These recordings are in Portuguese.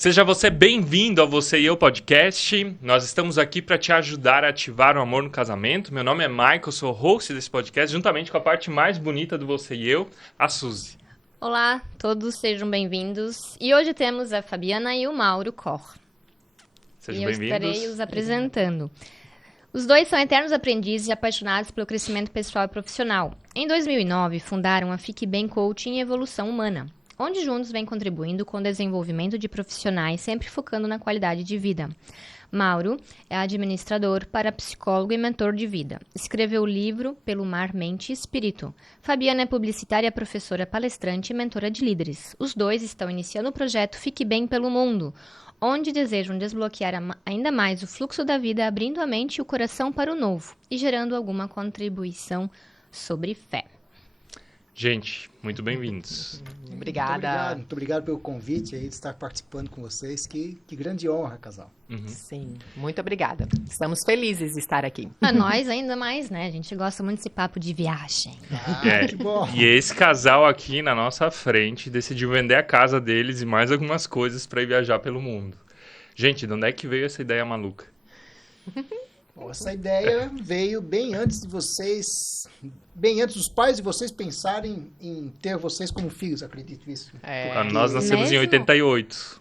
Seja você bem-vindo ao Você e Eu Podcast. Nós estamos aqui para te ajudar a ativar o amor no casamento. Meu nome é Michael, sou host desse podcast, juntamente com a parte mais bonita do Você e Eu, a Suzy. Olá, todos sejam bem-vindos. E hoje temos a Fabiana e o Mauro Koch. Sejam e bem-vindos. Eu estarei os apresentando. Os dois são eternos aprendizes e apaixonados pelo crescimento pessoal e profissional. Em 2009, fundaram a Fique Bem Coaching e Evolução Humana, onde juntos vêm contribuindo com o desenvolvimento de profissionais, sempre focando na qualidade de vida. Mauro é administrador, parapsicólogo e mentor de vida. Escreveu o livro Pelo Mar, Mente e Espírito. Fabiana é publicitária, professora, palestrante e mentora de líderes. Os dois estão iniciando o projeto Fique Bem pelo Mundo, onde desejam desbloquear ainda mais o fluxo da vida, abrindo a mente e o coração para o novo e gerando alguma contribuição sobre fé. Gente, muito bem-vindos. Obrigada. Muito obrigado pelo convite aí de estar participando com vocês. Que grande honra, casal. Sim, muito obrigada. Estamos felizes de estar aqui. A nós ainda mais, né? A gente gosta muito desse papo de viagem. Que bom. E esse casal aqui na nossa frente decidiu vender a casa deles e mais algumas coisas para ir viajar pelo mundo. Gente, de onde é que veio essa ideia maluca? Bom, essa ideia veio bem antes dos pais de vocês pensarem em ter vocês como filhos, acredito nisso. Nós nascemos em Mesmo? 88.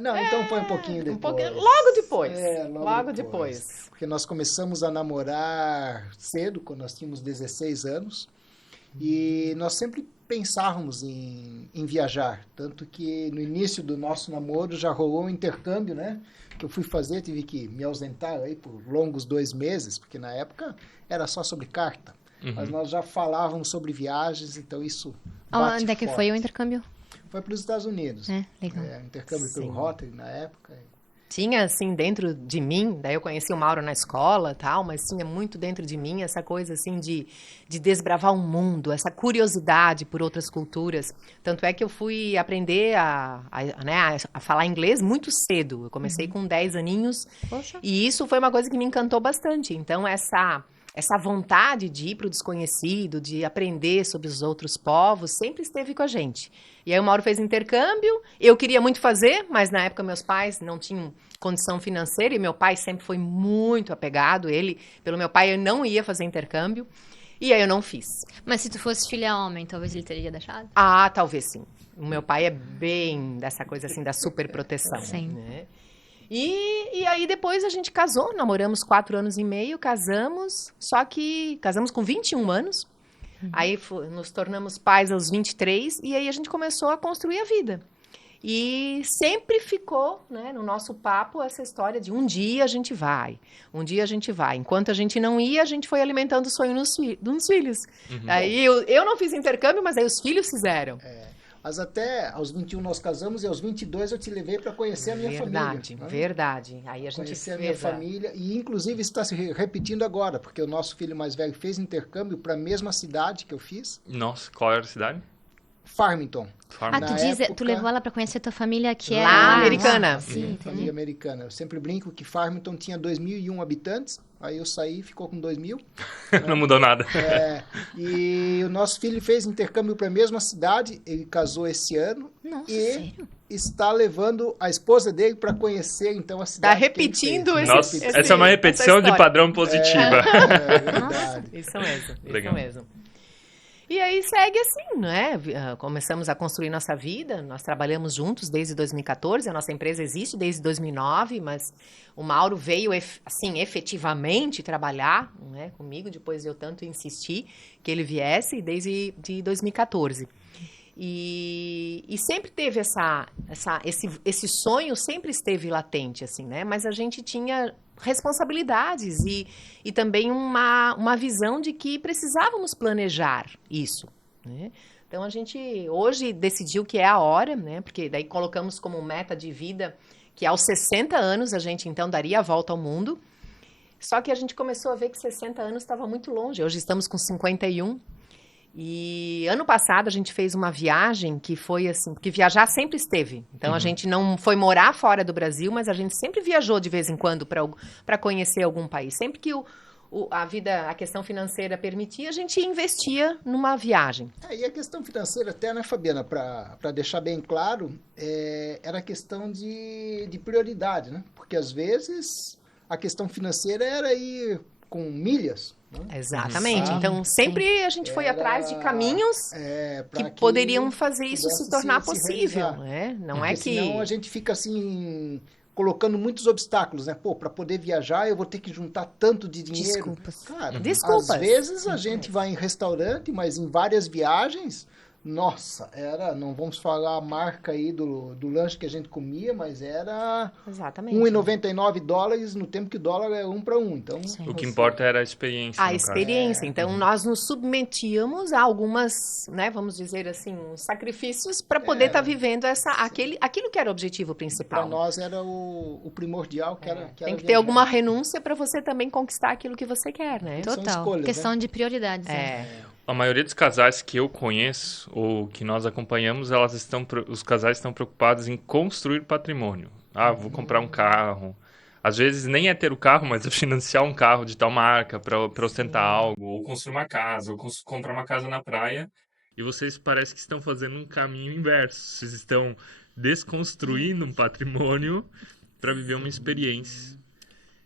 Não, então foi um pouquinho depois. Logo depois. Logo depois. Porque nós começamos a namorar cedo, quando nós tínhamos 16 anos, e nós sempre pensávamos em viajar, tanto que no início do nosso namoro já rolou um intercâmbio, né? Que eu fui fazer, tive que me ausentar aí por longos 2 meses, porque na época era só sobre carta. Mas nós já falávamos sobre viagens, então isso bate Onde é que forte. foi o intercâmbio? Foi para os Estados Unidos. Legal. Intercâmbio pelo Rotary na época. Tinha, assim, dentro de mim, daí eu conheci o Mauro na escola e tal, mas tinha muito dentro de mim essa coisa, assim, de desbravar o mundo, essa curiosidade por outras culturas. Tanto é que eu fui aprender a falar inglês muito cedo. Eu comecei com 10 aninhos. Poxa. E isso foi uma coisa que me encantou bastante. Então, essa vontade de ir para o desconhecido, de aprender sobre os outros povos, sempre esteve com a gente. E aí o Mauro fez intercâmbio, eu queria muito fazer, mas na época meus pais não tinham condição financeira, e meu pai sempre foi muito apegado, pelo meu pai eu não ia fazer intercâmbio, e aí eu não fiz. Mas se tu fosse filha homem, talvez ele teria deixado? Ah, talvez sim. O meu pai é bem dessa coisa assim, da superproteção. Sim. Né? E aí depois a gente casou, namoramos 4 anos e meio, casamos, só que casamos com 21 anos, aí nos tornamos pais aos 23, e aí a gente começou a construir a vida. E sempre ficou, né, no nosso papo essa história de um dia a gente vai. Enquanto a gente não ia, a gente foi alimentando o sonho nos filhos. Aí eu não fiz intercâmbio, mas aí os filhos fizeram. Mas até aos 21 nós casamos e aos 22 eu te levei para conhecer a minha família. Verdade. Aí a gente Conhecer a minha família e inclusive isso está se repetindo agora, porque o nosso filho mais velho fez intercâmbio para a mesma cidade que eu fiz. Nossa, qual era a cidade? Farmington. Tu levou ela pra conhecer a tua família que é Lá, americana. Sim, Família americana. Eu sempre brinco que Farmington tinha 2.001 habitantes, aí eu saí e ficou com 2.000. Não mudou nada. E o nosso filho fez intercâmbio para a mesma cidade, ele casou esse ano. Nossa, e sério? está levando a esposa dele para conhecer então a cidade. Tá repetindo que ele esse- fez. Nossa, essa é uma repetição de padrão positiva. É verdade. Isso mesmo, Legal. isso mesmo. E aí segue assim, né? Começamos a construir nossa vida, nós trabalhamos juntos desde 2014, a nossa empresa existe desde 2009, mas o Mauro veio, assim, efetivamente trabalhar, né, comigo, depois de eu tanto insistir que ele viesse, desde de 2014. E sempre teve esse sonho sempre esteve latente, assim, né? Mas a gente tinha responsabilidades e também uma visão de que precisávamos planejar isso, né? Então a gente hoje decidiu que é a hora, né? Porque daí colocamos como meta de vida que aos 60 anos a gente então daria a volta ao mundo. Só que a gente começou a ver que 60 anos estava muito longe. Hoje estamos com 51. E ano passado a gente fez uma viagem que foi assim, porque viajar sempre esteve. Então a gente não foi morar fora do Brasil, mas a gente sempre viajou de vez em quando para conhecer algum país. Sempre que a questão financeira permitia, a gente investia numa viagem. E a questão financeira até, né, Fabiana, para deixar bem claro, era questão de prioridade, né? Porque às vezes a questão financeira era ir com milhas. Né? Exatamente. Ah, Então, sempre a gente foi atrás de caminhos que poderiam fazer isso se tornar possível. Né? Não Porque é que... senão a gente fica assim... colocando muitos obstáculos, né? Pô, para poder viajar eu vou ter que juntar tanto de dinheiro. Desculpas. Cara, Desculpas. às vezes a gente vai em restaurante, mas em várias viagens, nossa, não vamos falar a marca aí do lanche que a gente comia, mas era Exatamente. $1,99 no tempo que o dólar é 1 para 1. Então, O que importa era a experiência. A experiência. Então, nós nos submetíamos a algumas, né, vamos dizer assim, sacrifícios para poder estar vivendo aquilo que era o objetivo principal. Para nós era o primordial, que era Tem que ter alguma renúncia para você também conquistar aquilo que você quer, né? São Total. escolhas, Questão de prioridades. A maioria dos casais que eu conheço ou que nós acompanhamos, os casais estão preocupados em construir patrimônio. Vou comprar um carro. Às vezes nem é ter o carro, mas é financiar um carro de tal marca para ostentar algo, ou construir uma casa, ou comprar uma casa na praia. E vocês parece que estão fazendo um caminho inverso. Vocês estão desconstruindo um patrimônio para viver uma experiência.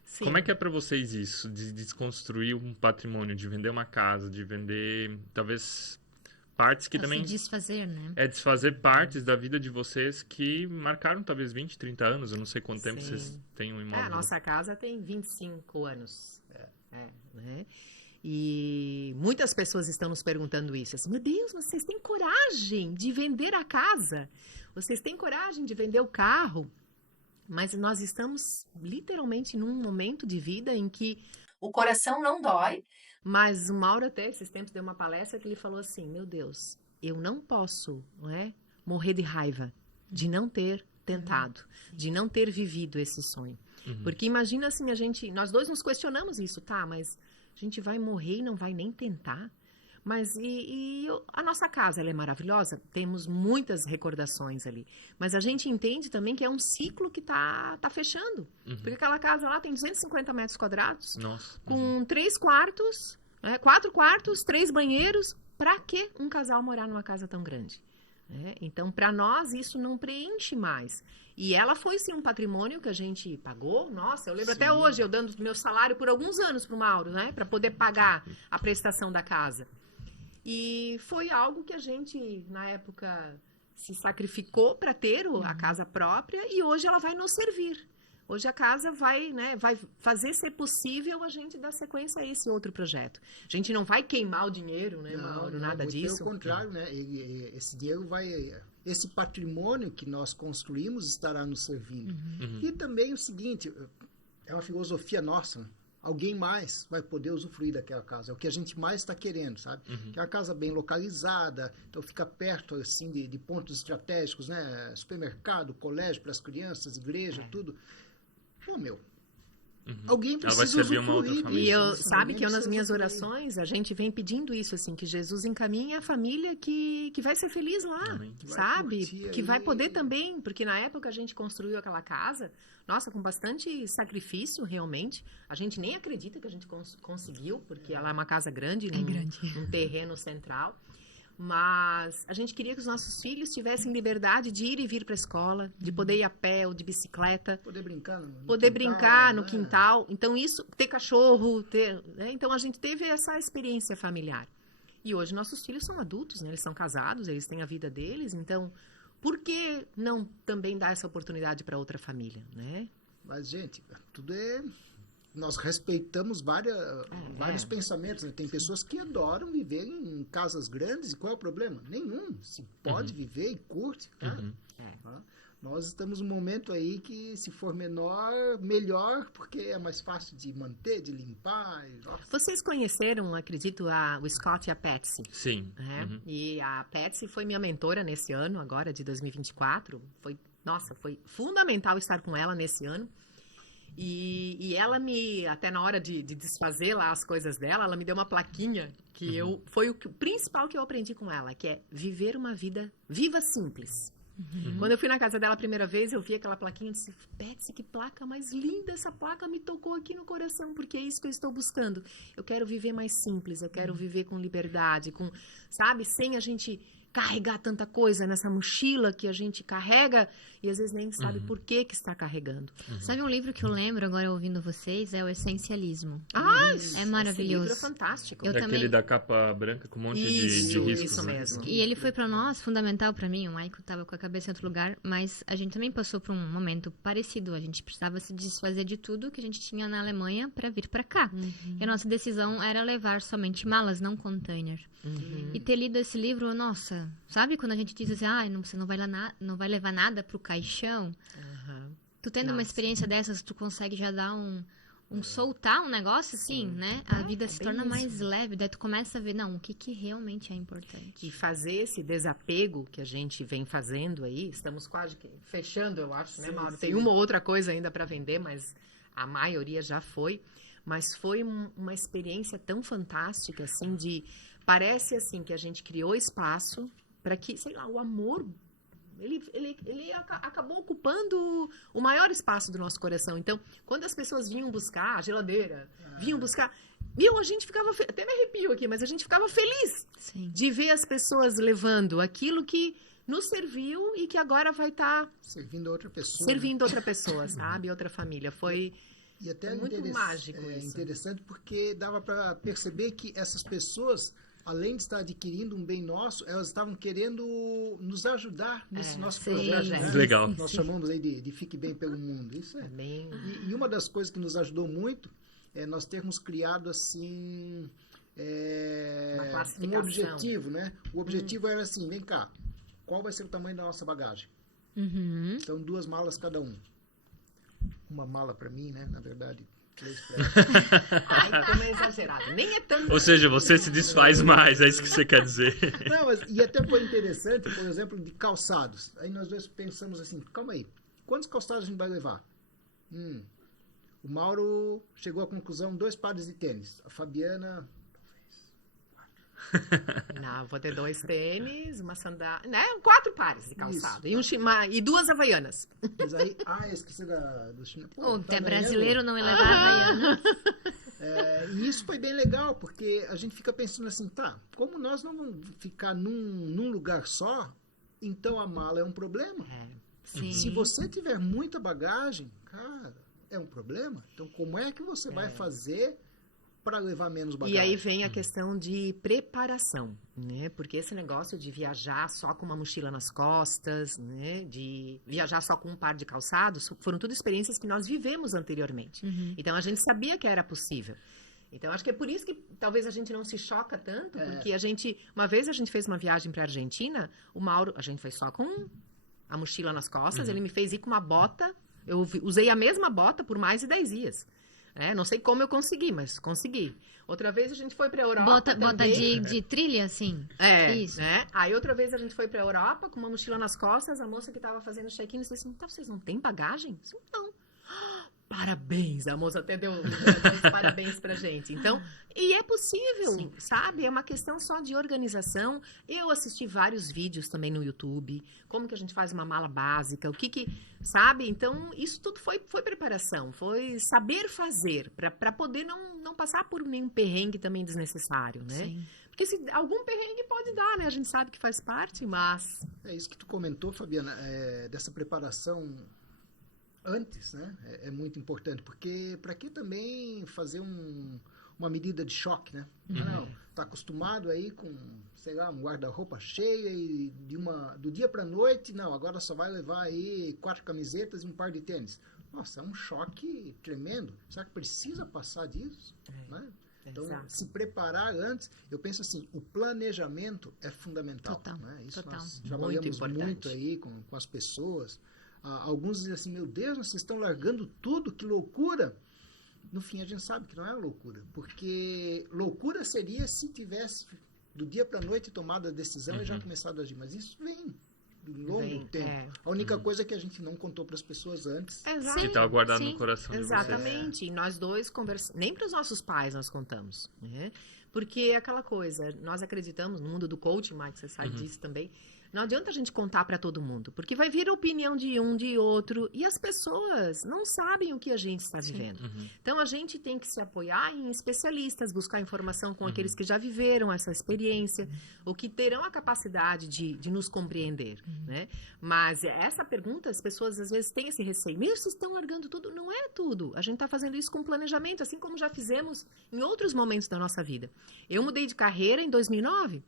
Sim. Como é que é para vocês isso, de desconstruir um patrimônio, de vender uma casa, de vender, talvez, partes que também... Se desfazer, né? Desfazer partes da vida de vocês que marcaram talvez 20, 30 anos, eu não sei quanto tempo vocês têm um imóvel. A nossa casa tem 25 anos. Né? E muitas pessoas estão nos perguntando isso. Assim, meu Deus, vocês têm coragem de vender a casa? Vocês têm coragem de vender o carro? Mas nós estamos literalmente num momento de vida em que o coração não dói. Mas o Mauro até esses tempos deu uma palestra que ele falou assim, meu Deus, eu não posso morrer de raiva de não ter tentado, de não ter vivido esse sonho. Porque imagina assim, nós dois nos questionamos isso, tá? Mas a gente vai morrer e não vai nem tentar? Mas a nossa casa, ela é maravilhosa, temos muitas recordações ali. Mas a gente entende também que é um ciclo que tá fechando. Porque aquela casa lá tem 250 metros quadrados, com 3 quartos, 4 quartos, 3 banheiros. Pra que um casal morar numa casa tão grande? Então, para nós, isso não preenche mais. E ela foi, sim, um patrimônio que a gente pagou. Nossa, eu lembro até hoje, eu dando meu salário por alguns anos pro Mauro, para poder pagar a prestação da casa. E foi algo que a gente, na época, se sacrificou para ter a casa própria e hoje ela vai nos servir. Hoje a casa vai fazer ser possível a gente dar sequência a esse outro projeto. A gente não vai queimar o dinheiro, né, Mauro? Nada disso. Pelo contrário, né? Esse dinheiro esse patrimônio que nós construímos estará nos servindo. E também o seguinte, é uma filosofia nossa, né? Alguém mais vai poder usufruir daquela casa. É o que a gente mais está querendo, sabe? Que é uma casa bem localizada, então fica perto assim de pontos estratégicos, né? Supermercado, colégio para as crianças, igreja, tudo. Pô, alguém precisa usufruir. E sabe que nas minhas orações a gente vem pedindo isso, assim, que Jesus encaminhe a família que vai ser feliz lá, sabe? Que vai poder também, porque na época a gente construiu aquela casa, nossa, com bastante sacrifício, realmente. A gente nem acredita que a gente conseguiu, porque ela é uma casa grande, num terreno central. Mas a gente queria que os nossos filhos tivessem liberdade de ir e vir para a escola, de poder ir a pé ou de bicicleta. Poder brincar no quintal. Então, isso, ter cachorro, então a gente teve essa experiência familiar. E hoje nossos filhos são adultos, né? Eles são casados, eles têm a vida deles, então por que não também dar essa oportunidade para outra família, né? Mas, gente, tudo nós respeitamos vários pensamentos, né? Tem pessoas que adoram viver em casas grandes e qual é o problema? Nenhum. Se pode viver e curte, cara. Nós estamos num momento aí que se for menor, melhor, porque é mais fácil de manter, de limpar. Vocês conheceram, acredito, o Scott e a Patsy? Sim. E a Patsy foi minha mentora nesse ano, agora de 2024. Foi fundamental estar com ela nesse ano. E ela até na hora de desfazer lá as coisas dela, ela me deu uma plaquinha que foi o principal que eu aprendi com ela, que é viver uma vida viva simples. Quando eu fui na casa dela a primeira vez, eu vi aquela plaquinha e disse, Betsy, que placa mais linda, essa placa me tocou aqui no coração, porque é isso que eu estou buscando. Eu quero viver mais simples, eu quero viver com liberdade, com, sabe, sem a gente carregar tanta coisa nessa mochila que a gente carrega e às vezes nem sabe por que está carregando. Sabe um livro que eu lembro agora ouvindo vocês? É o Essencialismo. Ah, é maravilhoso. Esse livro é fantástico. Eu Daquele também... da capa branca com um monte de Isso, riscos. isso né? mesmo. E ele foi para nós fundamental para mim. O Maico estava com a cabeça em outro lugar, mas a gente também passou por um momento parecido. A gente precisava se desfazer de tudo que a gente tinha na Alemanha para vir para cá. E a nossa decisão era levar somente malas, não container. E ter lido esse livro, nossa, sabe quando a gente diz assim, você não vai levar nada pro caixão? Tu tendo uma experiência dessas, tu consegue já dar soltar um negócio assim, né? A vida se torna mais leve, daí tu começa a ver, não, o que realmente é importante. E fazer esse desapego que a gente vem fazendo aí, estamos quase fechando, eu acho, né, Mauro? Tem uma ou outra coisa ainda para vender, mas a maioria já foi. Mas foi uma experiência tão fantástica, assim, parece assim que a gente criou espaço para que, sei lá, o amor, ele acabou ocupando o maior espaço do nosso coração. Então, quando as pessoas vinham buscar a geladeira, vinham buscar... a gente ficava... Até me arrepio aqui, mas a gente ficava feliz de ver as pessoas levando aquilo que nos serviu e que agora vai estar... Servindo a outra pessoa. Servindo outra pessoa, sabe? Outra família. Foi... E até muito mágico isso. Interessante porque dava para perceber que essas pessoas, além de estar adquirindo um bem nosso, elas estavam querendo nos ajudar nesse nosso projeto. Né? Legal. Nós chamamos aí de Fique Bem pelo Mundo. Isso é. Bem... E uma das coisas que nos ajudou muito é nós termos criado assim um objetivo, né? O objetivo era assim, vem cá, qual vai ser o tamanho da nossa bagagem? Então 2 malas cada um. Uma mala para mim, né? Na verdade, 3 para ela. Ai, como é exagerado. Nem é tanto. Ou seja, você se desfaz mais, é isso que você quer dizer. Não, e até foi interessante, por exemplo, de calçados. Aí nós dois pensamos assim, calma aí, quantos calçados a gente vai levar? O Mauro chegou à conclusão, 2 pares de tênis. A Fabiana... Não, vou ter 2 tênis, uma sandália, né? 4 pares de calçado. E 2 havaianas. Mas aí, esqueci do chinelo. Até brasileiro não ia levar havaiana. E isso foi bem legal, porque a gente fica pensando assim, como nós não vamos ficar num lugar só, então a mala é um problema. Se você tiver muita bagagem, cara, é um problema. Então como é que você vai fazer para levar menos bagagem? E aí vem a questão de preparação, né? Porque esse negócio de viajar só com uma mochila nas costas, né? De viajar só com um par de calçados, foram tudo experiências que nós vivemos anteriormente. Então a gente sabia que era possível. Então acho que é por isso que talvez a gente não se choca tanto, porque uma vez a gente fez uma viagem para a Argentina, o Mauro, a gente foi só com a mochila nas costas, ele me fez ir com uma bota, eu usei a mesma bota por mais de 10 dias. Não sei como eu consegui, mas consegui. Outra vez a gente foi pra Europa. Bota de trilha, assim. Isso. Né? Aí outra vez a gente foi pra Europa com uma mochila nas costas. A moça que tava fazendo o check-in disse assim: vocês não têm bagagem? Eu disse, não. Parabéns, a moça até deu os parabéns pra gente. Então, e é possível, sabe? É uma questão só de organização. Eu assisti vários vídeos também no YouTube, como que a gente faz uma mala básica, sabe? Então, isso tudo foi preparação, foi saber fazer, para poder não passar por nenhum perrengue também desnecessário, né? Sim. Porque algum perrengue pode dar, né? A gente sabe que faz parte, mas... É isso que tu comentou, Fabiana, dessa preparação... Antes, né? É muito importante, porque para que também fazer uma medida de choque, né? Não, tá acostumado aí com, sei lá, um guarda-roupa cheio e do dia para noite, não, agora só vai levar aí 4 camisetas e um par de tênis. Nossa, é um choque tremendo. Será que precisa passar disso? Né? Então, se preparar antes, eu penso assim, o planejamento é fundamental. Total, né? Isso total. nós trabalhamos muito aí com as pessoas. Alguns dizem assim, meu Deus, vocês estão largando tudo, que loucura. No fim, a gente sabe que não é loucura, porque loucura seria se tivesse do dia para a noite tomado a decisão e já começado a agir, mas isso vem do longo tempo. A única coisa é que a gente não contou para as pessoas antes. Exato. Que estava guardado no coração de vocês. Exatamente. E nós dois nem para os nossos pais nós contamos, né? Porque é aquela coisa, nós acreditamos no mundo do coaching, Mike, você sabe disso também. Não adianta a gente contar para todo mundo, porque vai vir a opinião de um, de outro, e as pessoas não sabem o que a gente está vivendo. Então, a gente tem que se apoiar em especialistas, buscar informação com aqueles que já viveram essa experiência, ou que terão a capacidade de nos compreender, né? Mas essa pergunta, as pessoas às vezes têm esse receio. Meu, vocês estão largando tudo? Não é tudo. A gente está fazendo isso com planejamento, assim como já fizemos em outros momentos da nossa vida. Eu mudei de carreira em 2009.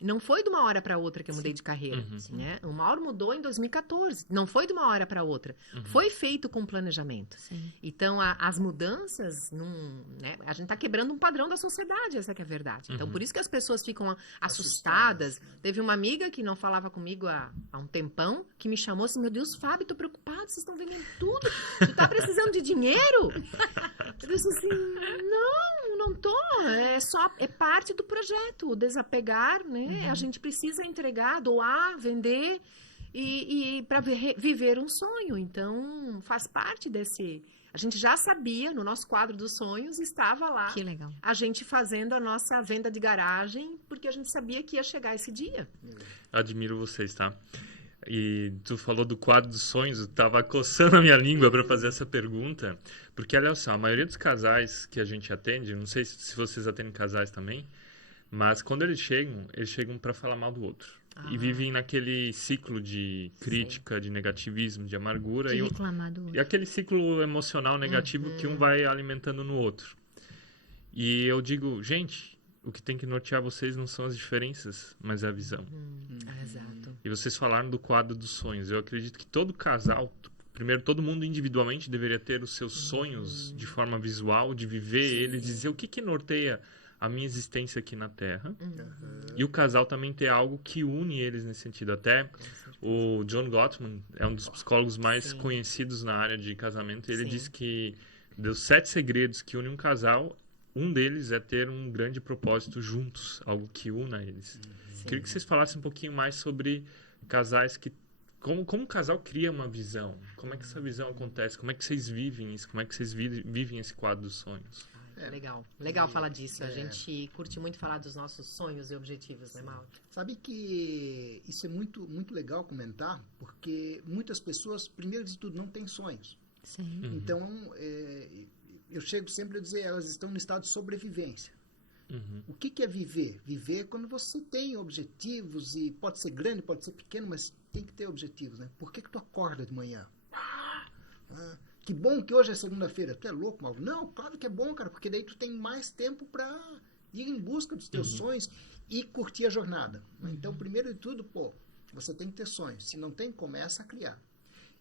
Não foi de uma hora para outra que eu mudei de carreira, né? O Mauro mudou em 2014. Não foi de uma hora para outra. Foi feito com planejamento. Sim. Então, as mudanças, né? A gente está quebrando um padrão da sociedade, essa que é a verdade. Então, por isso que as pessoas ficam assustadas. Teve uma amiga que não falava comigo há um tempão, que me chamou assim, meu Deus, Fábio, tô preocupada, vocês estão vendendo tudo. Tu tá precisando de dinheiro? Eu disse assim, não tô. É parte do projeto, o desapegar, né? A gente precisa entregar, doar, vender e para viver um sonho. Então, faz parte desse... A gente já sabia, no nosso quadro dos sonhos, estava lá. Que legal. A gente fazendo a nossa venda de garagem, porque a gente sabia que ia chegar esse dia. Admiro vocês, tá? E tu falou do quadro dos sonhos, eu tava coçando a minha língua para fazer essa pergunta, porque olha só, a maioria dos casais que a gente atende, não sei se vocês atendem casais também, mas quando eles chegam para falar mal do outro. E vivem naquele ciclo de crítica, de negativismo, de amargura. De reclamar do outro. E aquele ciclo emocional negativo que um vai alimentando no outro. E eu digo, gente, o que tem que nortear vocês não são as diferenças, mas a visão. Exato. E vocês falaram do quadro dos sonhos. Eu acredito que todo casal, primeiro, todo mundo individualmente deveria ter os seus sonhos de forma visual, de viver eles, dizer o que norteia a minha existência aqui na Terra. E o casal também ter algo que une eles nesse sentido. Até o John Gottman é um dos psicólogos mais conhecidos na área de casamento. Ele diz que dos 7 segredos que unem um casal, um deles é ter um grande propósito juntos, algo que una eles. Queria que vocês falassem um pouquinho mais sobre casais que... Como um casal cria uma visão? Como é que essa visão acontece? Como é que vocês vivem isso? Como é que vocês vivem esse quadro dos sonhos? Legal falar disso. A gente curte muito falar dos nossos sonhos e objetivos, né, Mauro? Sabe que isso é muito, muito legal comentar, porque muitas pessoas, primeiro de tudo, não têm sonhos. Sim. Então, eu chego sempre a dizer, elas estão no estado de sobrevivência. O que é viver? Viver é quando você tem objetivos, e pode ser grande, pode ser pequeno, mas tem que ter objetivos, né? Por que tu acorda de manhã? Que bom que hoje é segunda-feira. Tu é louco, Mauro? Não, claro que é bom, cara, porque daí tu tem mais tempo para ir em busca dos teus sonhos e curtir a jornada. Então, primeiro de tudo, você tem que ter sonhos. Se não tem, começa a criar.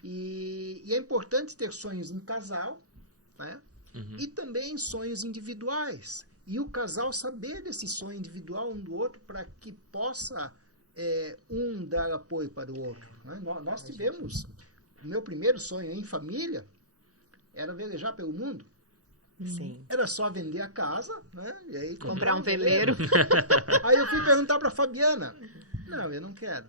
E é importante ter sonhos em casal, né? E também sonhos individuais. E o casal saber desse sonho individual um do outro para que possa um dar apoio para o outro. Né? Nós tivemos... O meu primeiro sonho em família era velejar pelo mundo. Sim. Era só vender a casa, né? E aí Comprar um veleiro. Aí eu fui perguntar para a Fabiana. Não, eu não quero.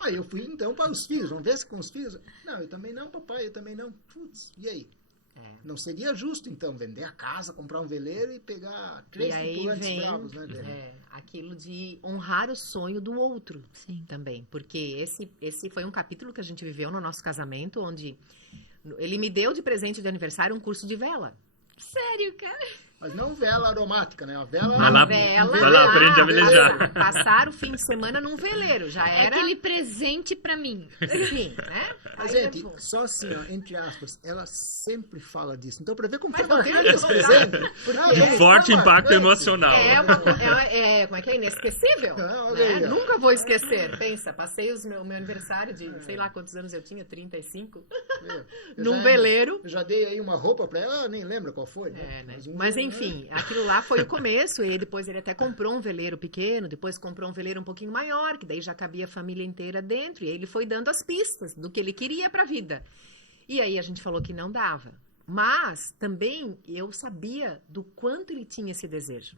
Aí eu fui então para os filhos. Vamos ver se com os filhos. Não, eu também não, papai, eu também não. Putz, e aí? Não seria justo, então, vender a casa, comprar um veleiro e pegar 3 tripulantes bravos, né? Aquilo de honrar o sonho do outro. Sim. Também. Porque esse foi um capítulo que a gente viveu no nosso casamento, onde ele me deu de presente de aniversário um curso de vela. Sério, cara? Mas não vela aromática, né? Uma vela... Vai lá, aprende a velejar. Passar o fim de semana num veleiro. Já era... Aquele presente pra mim. Sim, né? Mas, gente, só assim, ó, entre aspas, ela sempre fala disso. Então, pra ver como Mas foi não tem marcante esse presente... Um forte impacto emocional. Como é que é? Inesquecível. Olha aí, ó. Nunca vou esquecer. Pensa, passei o meu aniversário de, sei lá quantos anos eu tinha, 35, num veleiro. Eu já dei aí uma roupa pra ela, nem lembra qual foi. Né? Mas enfim, aquilo lá foi o começo, e depois ele até comprou um veleiro pequeno, depois comprou um veleiro um pouquinho maior, que daí já cabia a família inteira dentro, e aí ele foi dando as pistas do que ele queria pra vida. E aí a gente falou que não dava. Mas também eu sabia do quanto ele tinha esse desejo.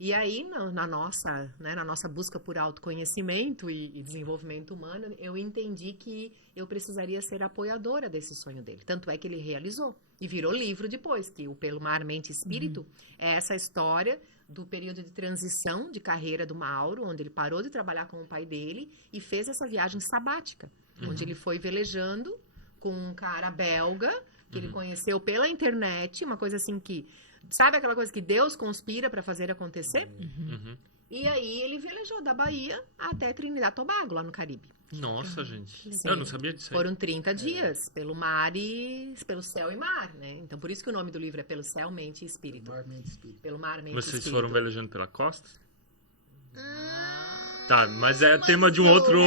E aí, na nossa busca por autoconhecimento e desenvolvimento humano, eu entendi que eu precisaria ser apoiadora desse sonho dele. Tanto é que ele realizou. E virou livro depois, que o Pelo Mar, Mente e Espírito é essa história do período de transição de carreira do Mauro, onde ele parou de trabalhar com o pai dele e fez essa viagem sabática, onde ele foi velejando com um cara belga, que ele conheceu pela internet, uma coisa assim que... Sabe aquela coisa que Deus conspira para fazer acontecer? E aí ele velejou da Bahia até Trinidad e Tobago, lá no Caribe. Nossa, gente. Sim. Eu não sabia disso aí. Foram 30 dias, pelo mar e... pelo céu e mar, né? Então, por isso que o nome do livro é Pelo Céu, Mente e Espírito. Mar, mente, espírito. Pelo mar, mente e Vocês espírito. foram velejando pela costa? Tá, mas é tema de um outro,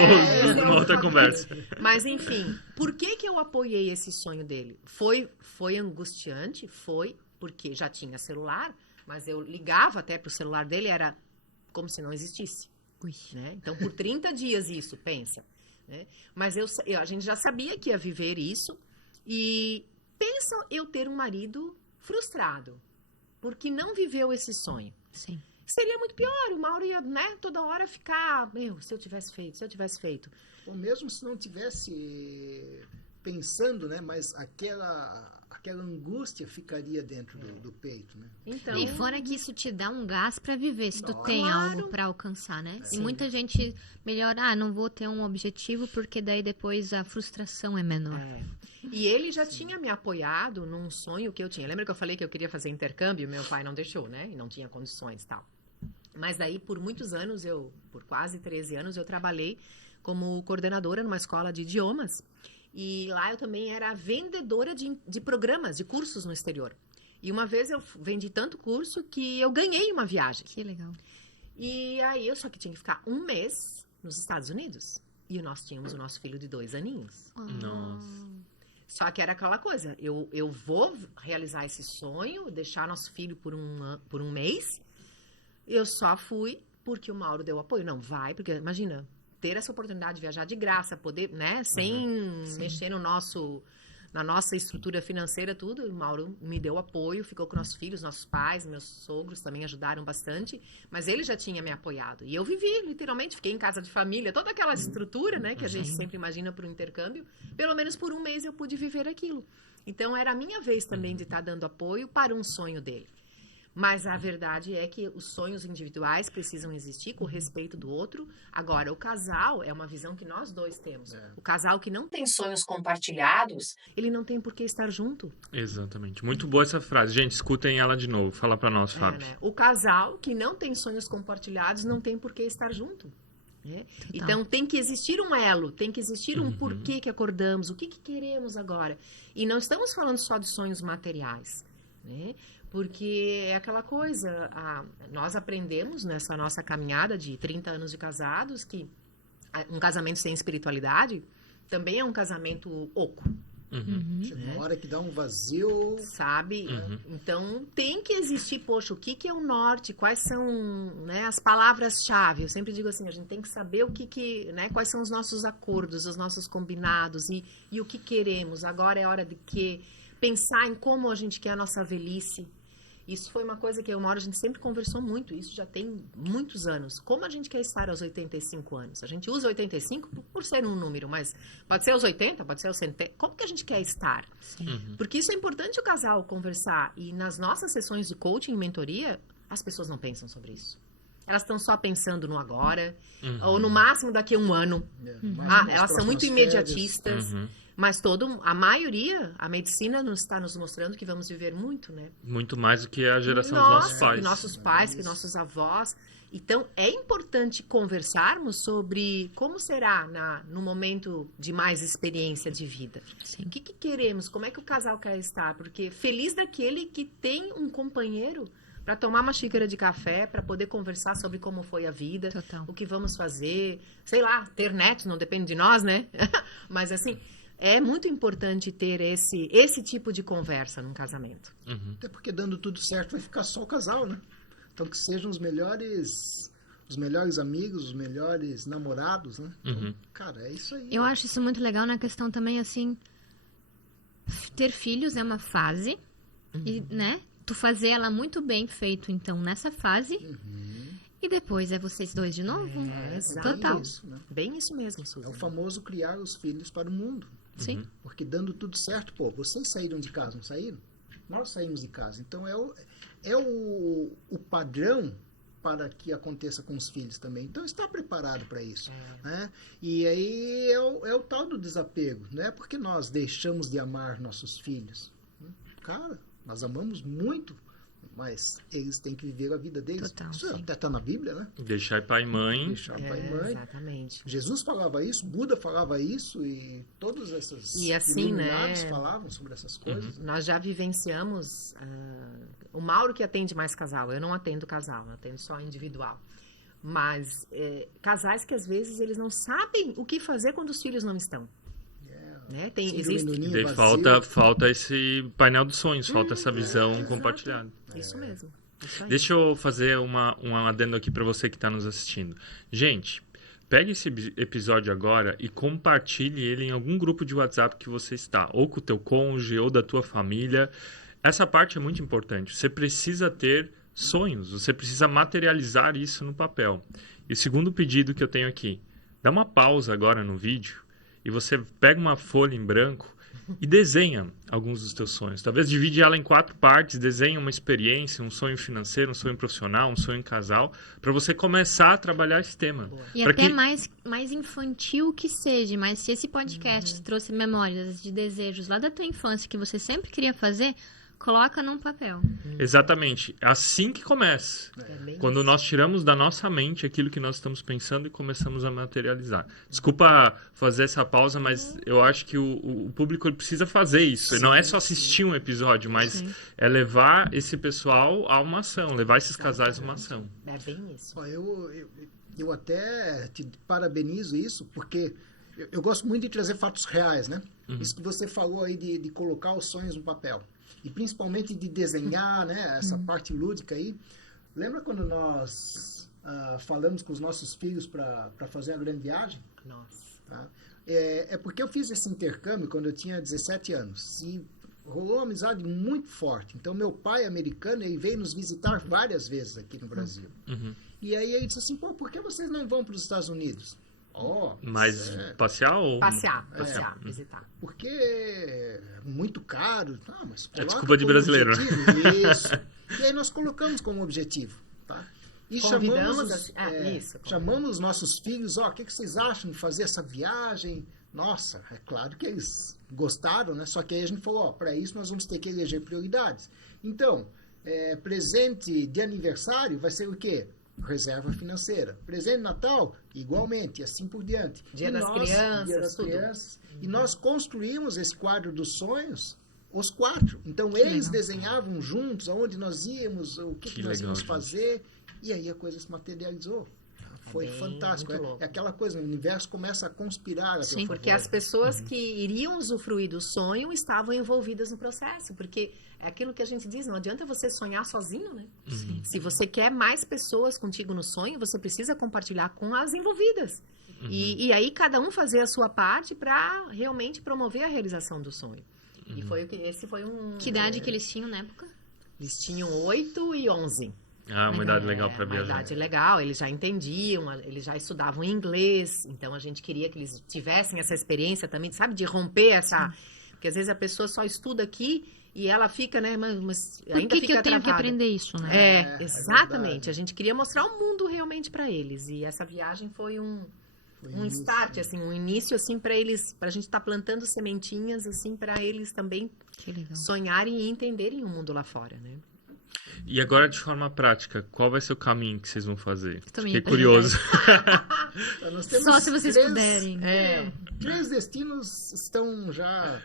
uma outra conversa. Mas, enfim, por que eu apoiei esse sonho dele? Foi angustiante? Foi, porque já tinha celular, mas eu ligava até pro celular dele, era como se não existisse. Né? Então, por 30 dias isso, pensa. Né? Mas a gente já sabia que ia viver isso. E pensa eu ter um marido frustrado, porque não viveu esse sonho. Sim. Seria muito pior, o Mauro ia, né, toda hora ficar, se eu tivesse feito. Ou mesmo se não tivesse pensando, né? Mas aquela angústia ficaria dentro do peito, né? Então, E fora que isso te dá um gás pra viver, se tu Nossa. tem Claro. algo pra alcançar, né? E Sim. muita gente melhora, não vou ter um objetivo porque daí depois a frustração é menor. E ele já tinha me apoiado num sonho que eu tinha. Lembra que eu falei que eu queria fazer intercâmbio? Meu pai não deixou, né? E não tinha condições e tal. Mas daí, por muitos anos, por quase 13 anos, eu trabalhei como coordenadora numa escola de idiomas. E lá eu também era vendedora de programas, de cursos no exterior. E uma vez eu vendi tanto curso que eu ganhei uma viagem. Que legal. E aí eu só que tinha que ficar um mês nos Estados Unidos. E nós tínhamos o nosso filho de 2 aninhos. Nossa. Só que era aquela coisa, eu vou realizar esse sonho, deixar nosso filho por um mês. Eu só fui porque o Mauro deu apoio. Não, vai, porque imagina, ter essa oportunidade de viajar de graça, poder, né, sem mexer na nossa estrutura financeira, tudo. O Mauro me deu apoio, ficou com nossos filhos, nossos pais, meus sogros também ajudaram bastante, mas ele já tinha me apoiado. E eu vivi, literalmente, fiquei em casa de família, toda aquela estrutura, né, que a gente sempre imagina para o intercâmbio. Pelo menos por um mês eu pude viver aquilo. Então, era a minha vez também de estar dando apoio para um sonho dele. Mas a verdade é que os sonhos individuais precisam existir com o respeito do outro. Agora, o casal é uma visão que nós dois temos. O casal que não tem sonhos compartilhados, ele não tem por que estar junto. Exatamente. Muito boa essa frase. Gente, escutem ela de novo. Fala pra nós, Fábio. Né? O casal que não tem sonhos compartilhados não tem por que estar junto. Né? Então, tem que existir um elo, tem que existir um porquê que acordamos, o que queremos agora. E não estamos falando só de sonhos materiais, né? Porque é aquela coisa, nós aprendemos nessa nossa caminhada de 30 anos de casados que um casamento sem espiritualidade também é um casamento oco. Chega uma hora que dá um vazio. Sabe? Então, tem que existir, poxa, o que é o norte? Quais são, né, as palavras-chave? Eu sempre digo assim, a gente tem que saber né, quais são os nossos acordos, os nossos combinados e o que queremos. Agora é hora de pensar em como a gente quer a nossa velhice. Isso foi uma coisa que a gente sempre conversou muito, isso já tem muitos anos. Como a gente quer estar aos 85 anos? A gente usa 85 por ser um número, mas pode ser aos 80, pode ser aos 70. Como que a gente quer estar? Porque isso é importante o casal conversar. E nas nossas sessões de coaching e mentoria, as pessoas não pensam sobre isso. Elas estão só pensando no agora, ou no máximo daqui a um ano. Elas são muito imediatistas. Mas a maioria, a medicina está nos mostrando que vamos viver muito, né? Muito mais do que a geração dos nossos pais. Que nossos pais, que nossos avós. Então, é importante conversarmos sobre como será no momento de mais experiência de vida. Sim. O que queremos? Como é que o casal quer estar? Porque feliz daquele que tem um companheiro para tomar uma xícara de café, para poder conversar sobre como foi a vida, Total. o que vamos fazer, sei lá, ter netos, não depende de nós, né? Mas assim, é muito importante ter esse tipo de conversa num casamento. Até porque dando tudo certo vai ficar só o casal, né? Então que sejam os melhores amigos, os melhores namorados, né? Então, cara, é isso aí. Eu acho isso muito legal na questão também, assim, ter filhos é uma fase, e, né? Tu fazer ela muito bem feito, então, nessa fase, e depois é vocês dois de novo. Total. Isso, né? Bem isso mesmo, É Suzy. o famoso criar os filhos para o mundo. Sim. Porque dando tudo certo, vocês saíram de casa, não saíram? Nós saímos de casa. Então é o padrão para que aconteça com os filhos também. Então, está preparado para isso. Né? E aí é o tal do desapego. Não é porque nós deixamos de amar nossos filhos. Cara, nós amamos muito, mas eles têm que viver a vida deles. Total, Isso sim. até está na Bíblia, né? Deixar pai e mãe. Deixar pai e mãe. Exatamente. Jesus falava isso, Buda falava isso e todos esses E assim, iluminados né? falavam sobre essas coisas. Nós já vivenciamos... o Mauro que atende mais casal. Eu não atendo casal, eu atendo só individual. Mas casais que às vezes eles não sabem o que fazer quando os filhos não estão. Né? Síndrome do ninho Daí vazio. falta esse painel dos sonhos, falta essa visão Exato. compartilhada. Isso mesmo. Isso aí. Deixa eu fazer um adendo aqui para você que está nos assistindo. Gente, pegue esse episódio agora e compartilhe ele em algum grupo de WhatsApp que você está, ou com o teu cônjuge, ou da tua família. Essa parte é muito importante. Você precisa ter sonhos, você precisa materializar isso no papel. E o segundo pedido que eu tenho aqui, dá uma pausa agora no vídeo e você pega uma folha em branco e desenha alguns dos teus sonhos. Talvez divide ela em 4 partes, desenha uma experiência, um sonho financeiro, um sonho profissional, um sonho em casal, para você começar a trabalhar esse tema. E Pra até que- mais infantil que seja, mas se esse podcast te trouxe memórias de desejos lá da tua infância que você sempre queria fazer, coloca num papel. Exatamente. É assim que começa. É bem Quando isso. nós tiramos da nossa mente aquilo que nós estamos pensando e começamos a materializar. Desculpa fazer essa pausa, mas eu acho que o público ele precisa fazer isso. Não é só assistir um episódio, mas Sim. é levar esse pessoal a uma ação, levar esses casais a uma ação. É bem isso. Ó, eu até te parabenizo isso, porque eu gosto muito de trazer fatos reais, né? Isso que você falou aí de colocar os sonhos no papel. E principalmente de desenhar, né? Essa parte lúdica aí. Lembra quando nós falamos com os nossos filhos para fazer a grande viagem? Nossa. Tá? É porque eu fiz esse intercâmbio quando eu tinha 17 anos. E rolou uma amizade muito forte. Então, meu pai americano, ele veio nos visitar várias vezes aqui no Brasil. E aí ele disse assim, pô, por que vocês não vão para os Estados Unidos? Mas passear ou... Passear, visitar. Porque é muito caro. Mas coloca desculpa de como brasileiro. objetivo. Isso. E aí nós colocamos como objetivo. Tá? E Convidamos chamamos, chamamos os nossos filhos, o que vocês acham de fazer essa viagem? Nossa, é claro que eles gostaram, né? Só que aí a gente falou, para isso nós vamos ter que eleger prioridades. Então, presente de aniversário vai ser o quê? Reserva financeira. Presente de Natal, igualmente, e assim por diante. Dia das Crianças, Dia das tudo. Crianças. E nós construímos esse quadro dos sonhos, os 4. Então, eles desenhavam juntos aonde nós íamos, o que nós legal, íamos gente. fazer, e aí a coisa se materializou. Foi bem, fantástico. muito louco. É aquela coisa, o universo começa a conspirar a teu Sim. favor. Porque as pessoas que iriam usufruir do sonho estavam envolvidas no processo. Porque é aquilo que a gente diz, não adianta você sonhar sozinho, né? Se você quer mais pessoas contigo no sonho, você precisa compartilhar com as envolvidas. E aí cada um fazer a sua parte para realmente promover a realização do sonho. E esse foi um... Que idade que eles tinham na época? Eles tinham 8 e 11. Uma idade legal para Uma viajar. idade legal, eles já entendiam, eles já estudavam inglês, então a gente queria que eles tivessem essa experiência também, sabe, de romper essa... Porque às vezes a pessoa só estuda aqui e ela fica, né, mas Por ainda que fica eu tenho que travada. aprender isso, né? É Exatamente. verdade. A gente queria mostrar o mundo realmente para eles. E essa viagem foi um start, assim, um início, assim, para eles, pra gente estar plantando sementinhas, assim, para eles também Que legal. sonharem e entenderem o mundo lá fora, né? E agora, de forma prática, qual vai ser o caminho que vocês vão fazer? Também Fiquei ia curioso. Então, nós temos Só se vocês 3 puderem. 3 destinos estão já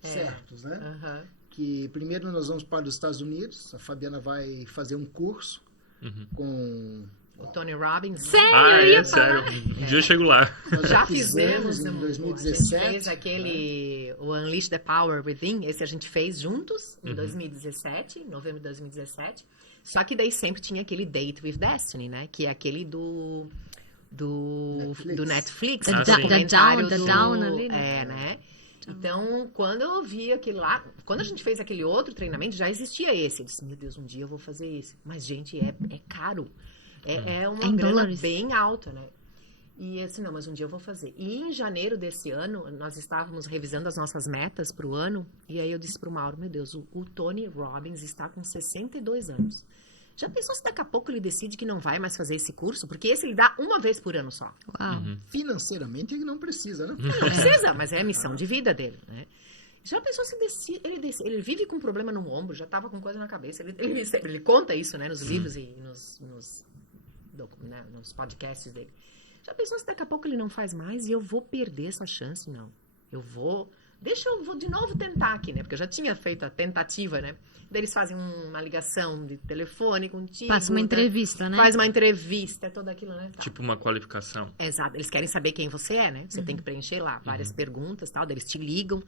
certos, né? Aham. Que primeiro nós vamos para os Estados Unidos. A Fabiana vai fazer um curso com... O Tony Robbins. Sério? Eu ia Sério. Um dia eu chego lá. Nós Já fizemos fizemos em amor. A gente 2017. fez aquele o Unleash the Power Within, esse a gente fez juntos em 2017, em novembro de 2017. Só que daí sempre tinha aquele Date with Destiny, né? Que é aquele do Netflix. Ah, do sim. documentário Da Down ali, né? né? Então, quando eu vi aquele lá, quando a gente fez aquele outro treinamento, já existia esse. Eu disse, meu Deus, um dia eu vou fazer esse. Mas, gente, é caro. É uma Em grana dólares. bem alta, né? E eu disse, não, mas um dia eu vou fazer. E em janeiro desse ano, nós estávamos revisando as nossas metas para o ano, e aí eu disse para o Mauro, meu Deus, o Tony Robbins está com 62 anos. Já pensou se daqui a pouco ele decide que não vai mais fazer esse curso? Porque esse ele dá uma vez por ano só. Uau. Financeiramente ele não precisa, né? Não precisa, mas é a missão de vida dele, né? Já pensou se ele vive com um problema no ombro, já estava com coisa na cabeça. Ele conta isso, né, nos livros e nos podcasts dele. Já pensou se daqui a pouco ele não faz mais e eu vou perder essa chance? Não. Deixa eu vou de novo tentar aqui, né? Porque eu já tinha feito a tentativa, né? Daí eles fazem uma ligação de telefone contigo. Passa uma entrevista, né? Faz uma entrevista, tudo aquilo, né? Tal. Tipo uma qualificação. Exato. Eles querem saber quem você é, né? Você tem que preencher lá várias perguntas, tal. Daí eles te ligam.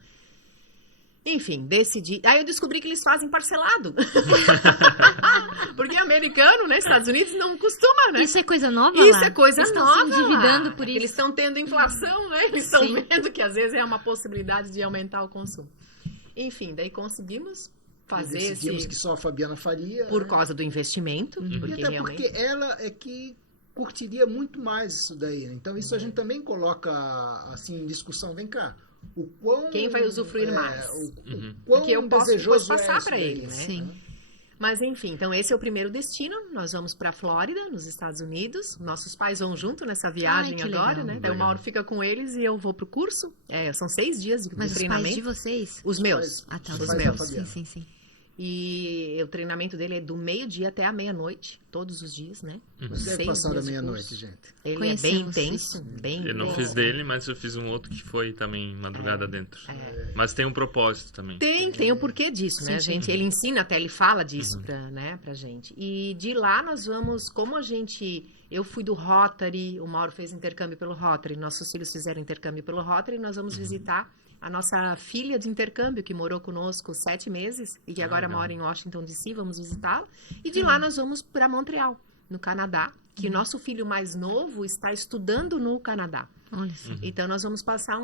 Enfim, decidi. Aí eu descobri que eles fazem parcelado. Porque americano, né? Estados Unidos não costuma, né? Isso é coisa nova Isso lá? é coisa Eles nova. Estão se endividando lá. por isso. Eles estão tendo inflação, né? Eles estão Sim. vendo que às vezes é uma possibilidade de aumentar o consumo. Enfim, daí conseguimos fazer Decidimos esse... que só a Fabiana faria. Por né? causa do investimento. E Porque até realmente... porque ela é que curtiria muito mais isso daí, né? Então isso a gente também coloca assim em discussão. Vem cá. O quão, Quem vai usufruir mais? O quão Porque eu posso desejoso passar é isso pra daí, ele, né? Sim. Mas enfim, então esse é o primeiro destino. Nós vamos para Flórida, nos Estados Unidos. Nossos pais vão junto nessa viagem Ai, que agora, legal. né? Daí o Mauro fica com eles e eu vou pro curso. São 6 dias de Mas os treinamento. pais de vocês? Os meus. Ah, tá. Os Os pais meus. da Fabiana. Sim. E o treinamento dele é do meio-dia até a meia-noite, todos os dias, né? Você deve 6 passar da dias de meia-noite, curso. gente. Ele é bem Conhecemos intenso, isso. bem Eu não bem- fiz dele, mas eu fiz um outro que foi também madrugada dentro. Mas tem um propósito também. Tem o porquê disso, né, Sim, gente? Ele ensina até, ele fala disso pra gente. E de lá nós vamos, como eu fui do Rotary, o Mauro fez intercâmbio pelo Rotary, nossos filhos fizeram intercâmbio pelo Rotary, nós vamos visitar a nossa filha de intercâmbio, que morou conosco 7 meses e que agora legal. mora em Washington, D.C., vamos visitá-la. E de lá nós vamos para Montreal, no Canadá, que o nosso filho mais novo está estudando no Canadá. Olha só. Então, nós vamos passar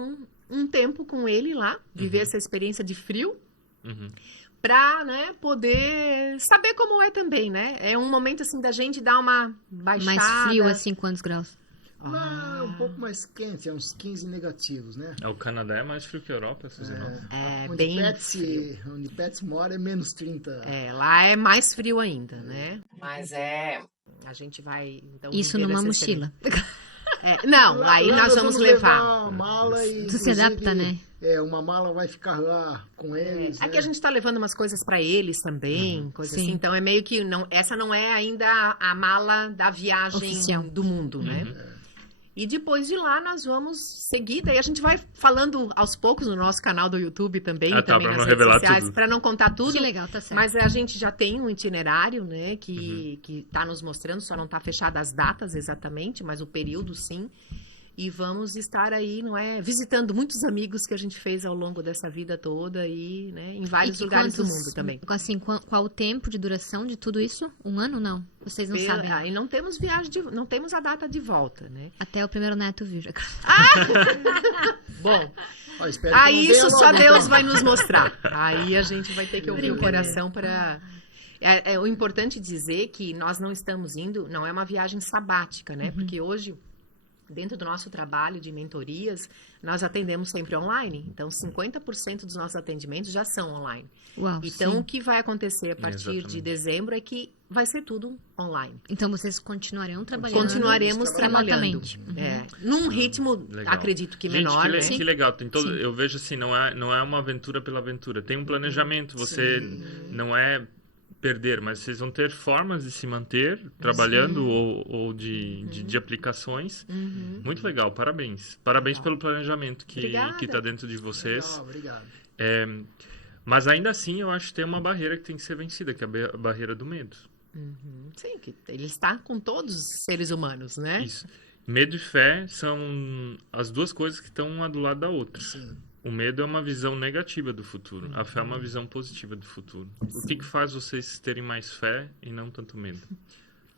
um tempo com ele lá, viver essa experiência de frio, pra, né, poder saber como é também, né? É um momento, assim, da gente dar uma baixada. Mais frio, assim, quantos graus? Lá é um pouco mais quente, é uns 15 negativos, né? O Canadá é mais frio que a Europa, Suzy, não? É onde bem onde Pets mora é menos 30. lá é mais frio ainda, né? Mas a gente vai, então... Isso viver numa essa mochila. Não, Lá- aí lá nós vamos levar. uma mala e Tu se adapta, né? Uma mala vai ficar lá com eles. Aqui né? a gente tá levando umas coisas pra eles também, coisa Sim. assim. Então é meio que essa não é ainda a mala da viagem Oficial. do mundo, né? E depois de lá nós vamos seguir, daí a gente vai falando aos poucos no nosso canal do YouTube também, Ah, tá, também pra nas não redes revelar sociais, tudo. para não contar tudo. Que legal, tá certo. Mas a gente já tem um itinerário, né, que tá nos mostrando, só não tá fechado as datas exatamente, mas o período sim. E vamos estar aí, não é, visitando muitos amigos que a gente fez ao longo dessa vida toda e, né, em vários lugares do mundo também. Assim, qual o tempo de duração de tudo isso? 1 ano, não? Vocês não sabem. E não temos não temos a data de volta, né? Até o primeiro neto vir. Bom, Ó, espero que não aí venha isso logo, só Deus então. vai nos mostrar. Aí a gente vai ter que ouvir o Brincadeira. coração para... É o importante dizer que nós não estamos indo, não é uma viagem sabática, né? Porque hoje, dentro do nosso trabalho de mentorias, nós atendemos sempre online. Então, 50% dos nossos atendimentos já são online. Uau, Então, sim. o que vai acontecer a partir de Exatamente. dezembro é que vai ser tudo online. Então vocês continuarão trabalhando Continuaremos trabalhando. remotamente. Num ritmo, Legal. acredito que Gente, menor, né? que legal. Tem eu vejo assim, não é uma aventura pela aventura. Tem um planejamento. Você não é perder, mas vocês vão ter formas de se manter trabalhando ou de aplicações. Muito legal, parabéns. Parabéns pelo planejamento que Obrigada. está dentro de vocês. Legal, obrigado. Mas ainda assim, eu acho que tem uma barreira que tem que ser vencida, que é a barreira do medo. Sim, que ele está com todos os seres humanos, né? Isso. Medo e fé são as duas coisas que estão uma do lado da outra. Sim. O medo é uma visão negativa do futuro. A fé é uma visão positiva do futuro. O que faz vocês terem mais fé e não tanto medo?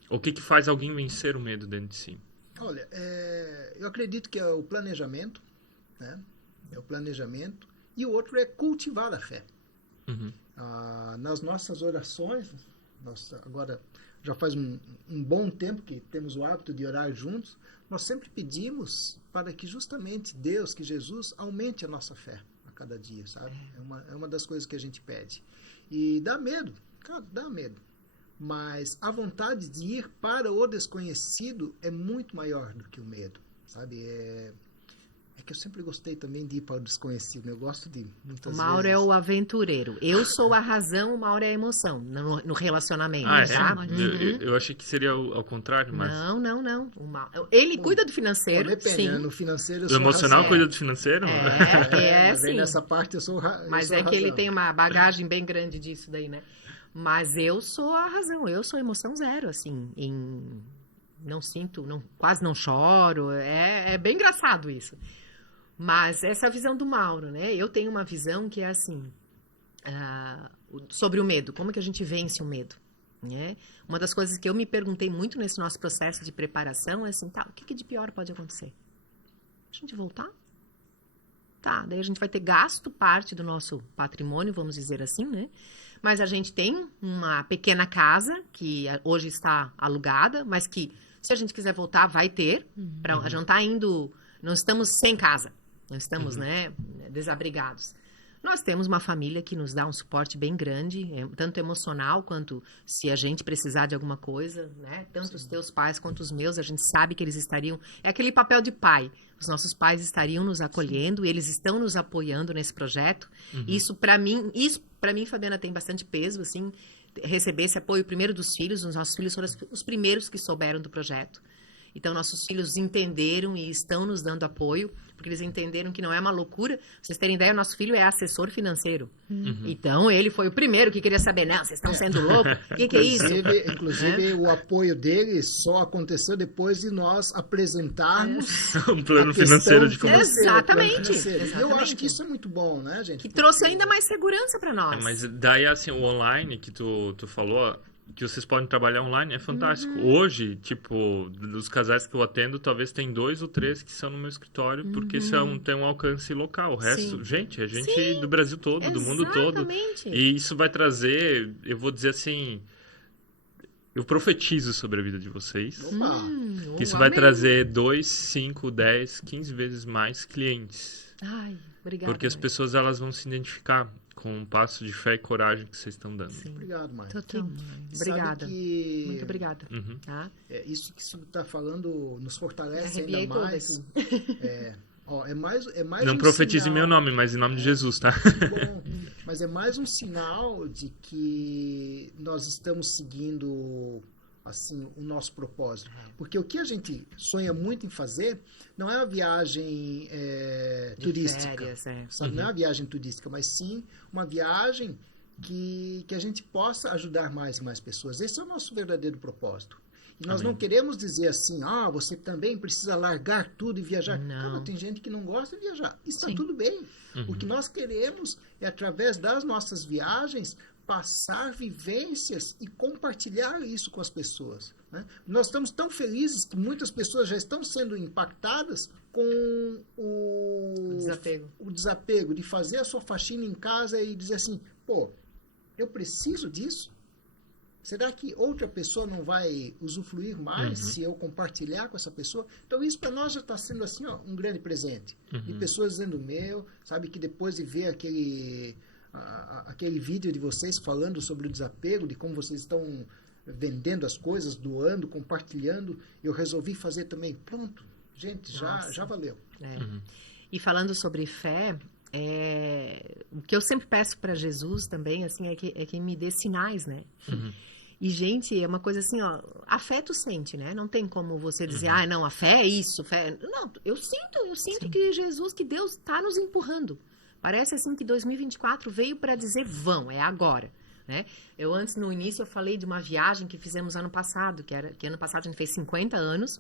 O que faz alguém vencer o medo dentro de si? Olha, eu acredito que é o planejamento, né? É o planejamento. E o outro é cultivar a fé. Nas nossas orações, Nós agora já faz um bom tempo que temos o hábito de orar juntos, nós sempre pedimos para que justamente Deus, que Jesus, aumente a nossa fé a cada dia, sabe? É uma das coisas que a gente pede. E dá medo, cara, dá medo. Mas a vontade de ir para o desconhecido é muito maior do que o medo, sabe? É que eu sempre gostei também de ir para o desconhecido. Eu gosto de muitas O Mauro vezes... é o aventureiro. Eu sou a razão, o Mauro é a emoção no relacionamento, Ah, tá? eu achei que seria ao contrário, mas... Não. Ele cuida do financeiro, Depende, sim. né? No financeiro eu O sou emocional razão. cuida do financeiro? Mas aí sim. nessa parte eu sou Mas eu é sou que ele razão. tem uma bagagem bem grande disso daí, né? Mas eu sou a razão, eu sou emoção zero, assim. Não sinto, quase não choro. É bem engraçado isso. Mas essa é a visão do Mauro, né? Eu tenho uma visão que é assim, sobre o medo. Como que a gente vence o medo? Né? Uma das coisas que eu me perguntei muito nesse nosso processo de preparação é assim, tá, o que de pior pode acontecer? A gente voltar? Tá, daí a gente vai ter gasto parte do nosso patrimônio, vamos dizer assim, né? Mas a gente tem uma pequena casa que hoje está alugada, mas que se a gente quiser voltar, vai ter. A gente não tá indo, não estamos sem casa. Não estamos, né, desabrigados. Nós temos uma família que nos dá um suporte bem grande, tanto emocional quanto se a gente precisar de alguma coisa, né? Tanto os teus pais quanto os meus, a gente sabe que eles estariam... É aquele papel de pai. Os nossos pais estariam nos acolhendo, e eles estão nos apoiando nesse projeto. Isso para mim, Fabiana, tem bastante peso, assim, receber esse apoio primeiro dos filhos. Os nossos filhos foram os primeiros que souberam do projeto. Então, nossos filhos entenderam e estão nos dando apoio, porque eles entenderam que não é uma loucura. Pra vocês terem ideia, nosso filho é assessor financeiro. Então, ele foi o primeiro que queria saber, não, vocês estão sendo loucos? O que é isso? Inclusive, o apoio dele só aconteceu depois de nós apresentarmos Um plano a questão financeiro de como... Exatamente. E eu acho que isso é muito bom, né, gente? Que trouxe ainda mais segurança para nós. Mas daí, assim, o online que tu falou, que vocês podem trabalhar online, é fantástico. Hoje, tipo, dos casais que eu atendo, talvez tem 2 ou 3 que são no meu escritório, porque tem um alcance local. O resto, Sim. gente, é gente do Brasil todo, do mundo todo. Exatamente. E isso vai trazer, eu vou dizer assim, eu profetizo sobre a vida de vocês. Que isso vai trazer 2, 5, 10, 15 vezes mais clientes. Ai, obrigada. Porque as pessoas, elas vão se identificar com um passo de fé e coragem que vocês estão dando. Sim. Obrigado, mãe. Obrigada. Muito obrigada. Tá? Isso que você está falando nos fortalece ainda Arrepiei mais. É mais Não um profetize sinal, meu nome, mas em nome de Jesus, tá? bom, mas é mais um sinal de que nós estamos seguindo assim o nosso propósito. Porque o que a gente sonha muito em fazer não é uma viagem turística, férias, sabe? Não é uma viagem turística, mas sim uma viagem que a gente possa ajudar mais e mais pessoas. Esse é o nosso verdadeiro propósito. E nós não queremos dizer assim, você também precisa largar tudo e viajar. Não. Cara, tem gente que não gosta de viajar. Isso está tudo bem. O que nós queremos é, através das nossas viagens, passar vivências e compartilhar isso com as pessoas. Né? Nós estamos tão felizes que muitas pessoas já estão sendo impactadas com o desapego de fazer a sua faxina em casa e dizer assim, eu preciso disso? Será que outra pessoa não vai usufruir mais se eu compartilhar com essa pessoa? Então, isso para nós já está sendo assim, um grande presente. De pessoas dizendo sabe, que depois de ver aquele vídeo de vocês falando sobre o desapego, de como vocês estão vendendo as coisas, doando, compartilhando, eu resolvi fazer também. Pronto, gente, já valeu. E falando sobre fé, o que eu sempre peço para Jesus também, assim, é que me dê sinais, né? E, gente, é uma coisa assim, a fé tu sente, né? Não tem como você dizer, não, a fé é isso, fé... Não, eu sinto que Jesus, que Deus está nos empurrando. Parece assim que 2024 veio para dizer, é agora, né? No início, eu falei de uma viagem que fizemos ano passado, que ano passado a gente fez 50 anos,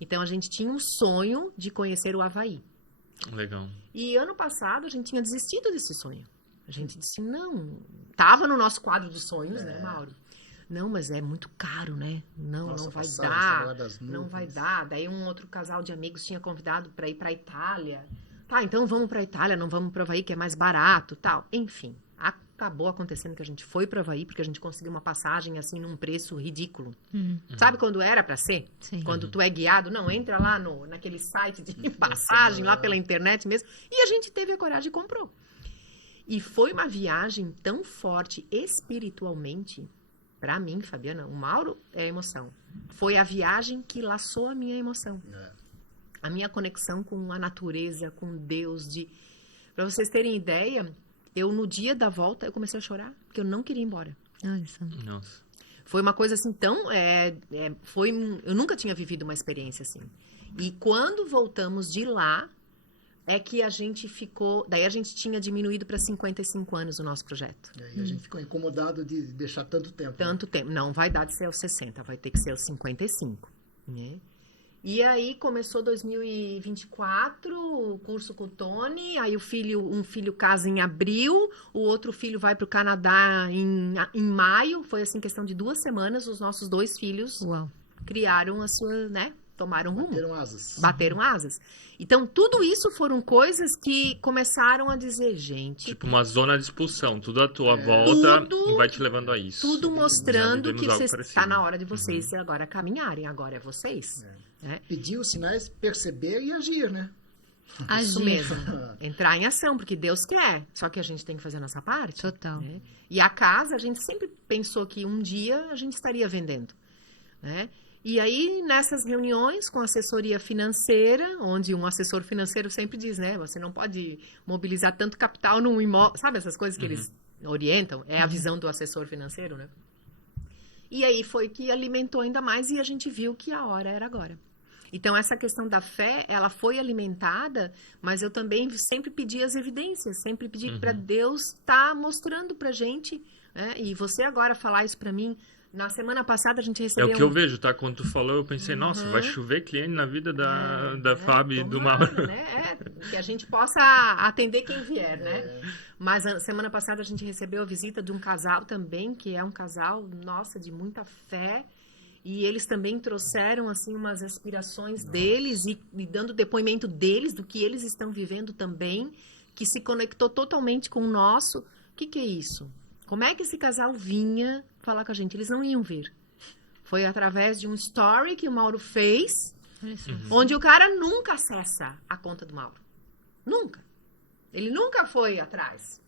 então a gente tinha um sonho de conhecer o Havaí. Legal. E ano passado a gente tinha desistido desse sonho. A gente disse, não, tava no nosso quadro dos sonhos, né, Mauro? Não, mas é muito caro, né? Não vai dar, não vai dar. Daí um outro casal de amigos tinha convidado para ir para Itália. Tá, então vamos para Itália, não vamos para o Havaí, que é mais barato, tal. Enfim, acabou acontecendo que a gente foi para o Havaí, porque a gente conseguiu uma passagem, assim, num preço ridículo. Sabe quando era para ser? Sim. Quando tu é guiado, não, entra lá naquele site de passagem, lá pela internet mesmo. E a gente teve a coragem e comprou. E foi uma viagem tão forte espiritualmente, para mim, Fabiana, o Mauro é emoção. Foi a viagem que laçou a minha emoção. A minha conexão com a natureza, com Deus. Para vocês terem ideia, eu no dia da volta, eu comecei a chorar, porque eu não queria ir embora. Nossa. Foi uma coisa assim tão... eu nunca tinha vivido uma experiência assim. E quando voltamos de lá, é que a gente ficou... Daí a gente tinha diminuído para 55 anos o nosso projeto. E aí a gente ficou incomodado de deixar tanto tempo. Tanto tempo. Não vai dar de ser aos 60, vai ter que ser aos 55. Né? E aí começou 2024, o curso com o Tony, aí um filho casa em abril, o outro filho vai para o Canadá em maio, foi assim, questão de 2 semanas, os nossos 2 filhos criaram a sua, né, tomaram rumo. Bateram asas. Então, tudo isso foram coisas que começaram a dizer, gente... Tipo uma zona de expulsão, tudo à tua volta vai te levando a isso. Tudo mostrando que está na hora de vocês agora caminharem, agora é vocês. Pedir os sinais, perceber e agir, né? Isso mesmo. Entrar em ação, porque Deus quer. Só que a gente tem que fazer a nossa parte. Total. Né? E a casa, a gente sempre pensou que um dia a gente estaria vendendo. Né? E aí, nessas reuniões com assessoria financeira, onde um assessor financeiro sempre diz, né? Você não pode mobilizar tanto capital num imóvel. Sabe essas coisas que eles orientam? É a visão do assessor financeiro, né? E aí foi que alimentou ainda mais e a gente viu que a hora era agora. Então, essa questão da fé, ela foi alimentada, mas eu também sempre pedi as evidências, sempre pedi para Deus estar mostrando pra gente, né? E você agora falar isso para mim, na semana passada a gente recebeu... É o que eu vejo, tá? Quando tu falou, eu pensei, nossa, vai chover cliente na vida da Fábio e do Mauro. Né? Que a gente possa atender quem vier, né? Mas a semana passada a gente recebeu a visita de um casal também, que é um casal, nossa, de muita fé. E eles também trouxeram, assim, umas aspirações deles e dando depoimento deles, do que eles estão vivendo também, que se conectou totalmente com o nosso. O que é isso? Como é que esse casal vinha falar com a gente? Eles não iam vir. Foi através de um story que o Mauro fez, onde o cara nunca acessa a conta do Mauro. Nunca. Ele nunca foi atrás.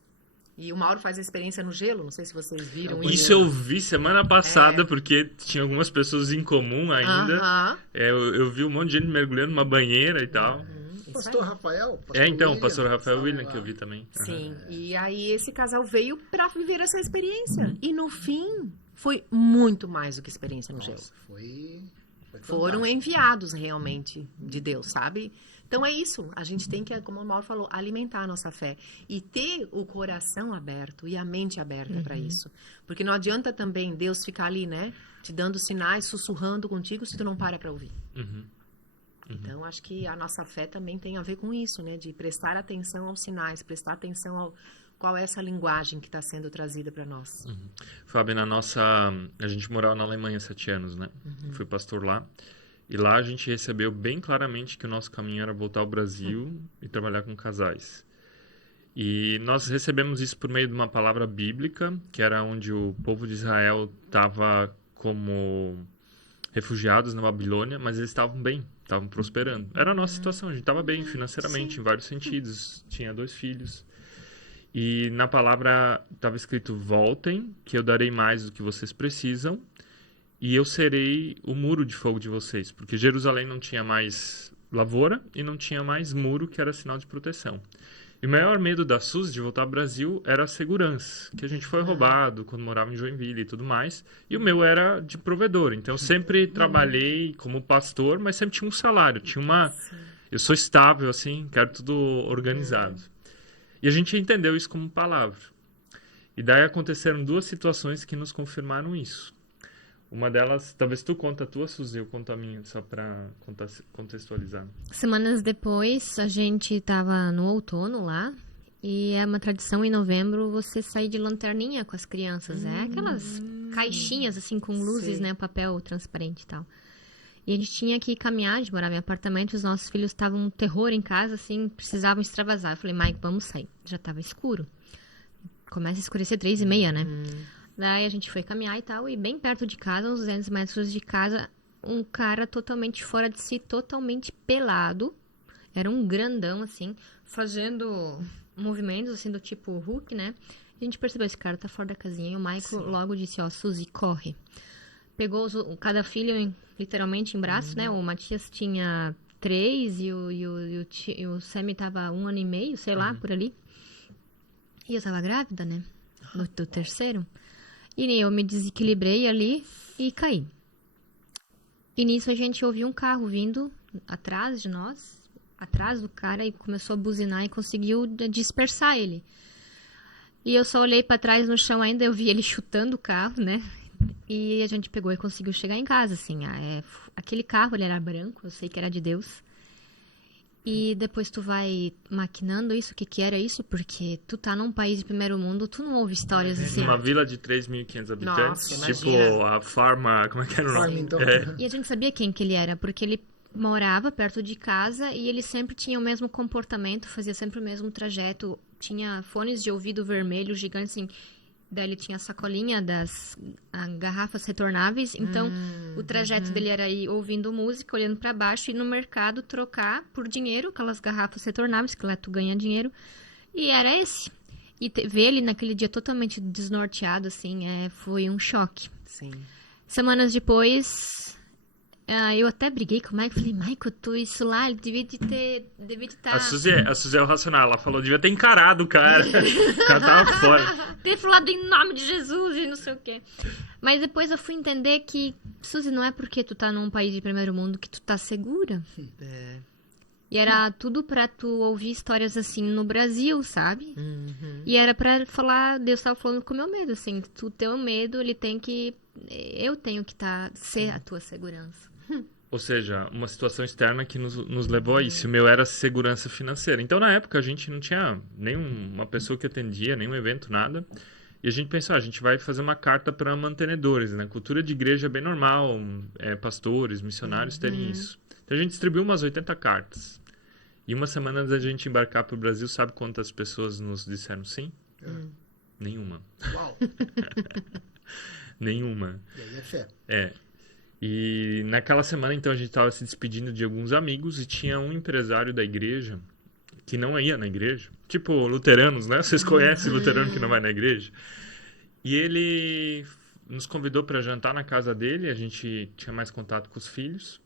E o Mauro faz a experiência no gelo, não sei se vocês viram isso. Isso eu vi semana passada, porque tinha algumas pessoas em comum ainda. Eu vi um monte de gente mergulhando numa banheira e tal. Pastor Rafael? O pastor Rafael William, que eu vi também. Sim, e aí esse casal veio para viver essa experiência. E no fim, foi muito mais do que experiência no gelo. Foram enviados realmente de Deus, sabe? Então é isso, a gente tem que, como o Mauro falou, alimentar a nossa fé e ter o coração aberto e a mente aberta para isso. Porque não adianta também Deus ficar ali, né, te dando sinais, sussurrando contigo se tu não para ouvir. Então acho que a nossa fé também tem a ver com isso, né, de prestar atenção aos sinais, prestar atenção ao qual é essa linguagem que está sendo trazida para nós. Fábio, a gente morava na Alemanha 7 anos, né? Fui pastor lá. E lá a gente recebeu bem claramente que o nosso caminho era voltar ao Brasil e trabalhar com casais. E nós recebemos isso por meio de uma palavra bíblica, que era onde o povo de Israel estava como refugiados na Babilônia, mas eles estavam bem, estavam prosperando. Era a nossa situação, a gente estava bem financeiramente, em vários sentidos. Tinha 2 filhos. E na palavra estava escrito, voltem, que eu darei mais do que vocês precisam. E eu serei o muro de fogo de vocês, porque Jerusalém não tinha mais lavoura e não tinha mais muro, que era sinal de proteção. E o maior medo da Suzy de voltar ao Brasil era a segurança, que a gente foi roubado quando morava em Joinville e tudo mais. E o meu era de provedor, então eu sempre trabalhei como pastor, mas sempre tinha um salário, eu sou estável, assim, quero tudo organizado. E a gente entendeu isso como palavra. E daí aconteceram 2 situações que nos confirmaram isso. Uma delas, talvez tu conta a tua, Suzy, eu conto a minha, só para contextualizar. Semanas depois, a gente estava no outono lá, e é uma tradição em novembro você sair de lanterninha com as crianças. É aquelas caixinhas assim com luzes, né, papel transparente e tal. E a gente tinha que caminhar, a gente morava em apartamento, os nossos filhos estavam um terror em casa, assim, precisavam extravasar. Eu falei, Mike, vamos sair. Já estava escuro. começa a escurecer 3h30, né? Daí a gente foi caminhar e tal, e bem perto de casa, uns 200 metros de casa, um cara totalmente fora de si, totalmente pelado. Era um grandão, assim, fazendo movimentos, assim, do tipo Hulk, né? A gente percebeu, esse cara tá fora da casinha. E o Michael logo disse, ó, Suzy, corre. Pegou cada filho, literalmente, em braços, né? O Matias tinha 3 e o Sammy tava 1 ano e meio, sei lá, por ali. E eu tava grávida, né? Do terceiro. E eu me desequilibrei ali e caí. E nisso a gente ouviu um carro vindo atrás de nós, atrás do cara, e começou a buzinar e conseguiu dispersar ele. E eu só olhei pra trás no chão ainda, eu vi ele chutando o carro, né? E a gente pegou e conseguiu chegar em casa, assim. Aquele carro, ele era branco, eu sei que era de Deus. E depois tu vai maquinando isso, o que era isso, porque tu tá num país de primeiro mundo, tu não ouve histórias assim. Uma vila de 3.500 habitantes, Nossa, tipo imagina. a Farma, como é que era o nome? Farmington. E a gente sabia quem que ele era, porque ele morava perto de casa e ele sempre tinha o mesmo comportamento, fazia sempre o mesmo trajeto, tinha fones de ouvido vermelho gigantes, assim. Daí ele tinha a sacolinha das garrafas retornáveis, então o trajeto dele era ir ouvindo música, olhando pra baixo, ir no mercado trocar por dinheiro aquelas garrafas retornáveis, que lá tu ganha dinheiro, e era esse. E ver ele naquele dia totalmente desnorteado, assim, foi um choque. Sim. Semanas depois, eu até briguei com o Michael, falei, Michael, isso lá, ele devia estar... A Suzy é o racional, ela falou, devia ter encarado o cara. O cara tava fora. ter falado em nome de Jesus e não sei o quê. Mas depois eu fui entender que, Suzy, não é porque tu tá num país de primeiro mundo que tu tá segura. E era tudo pra tu ouvir histórias assim no Brasil, sabe? E era pra falar, Deus tava falando com o meu medo, assim, tu teu medo, eu tenho que ser a tua segurança. Ou seja, uma situação externa que nos levou a isso. O meu era segurança financeira. Então, na época, a gente não tinha nenhuma pessoa que atendia, nenhum evento, nada. E a gente pensou, a gente vai fazer uma carta para mantenedores, né? Cultura de igreja é bem normal, pastores, missionários terem isso. Então, a gente distribuiu umas 80 cartas. E uma semana antes da gente embarcar para o Brasil, sabe quantas pessoas nos disseram sim? Nenhuma. Uau! Nenhuma. E aí é fé. E naquela semana, então, a gente estava se despedindo de alguns amigos e tinha um empresário da igreja que não ia na igreja. Tipo, luteranos, né? Vocês conhecem luterano que não vai na igreja? E ele nos convidou para jantar na casa dele, a gente tinha mais contato com os filhos.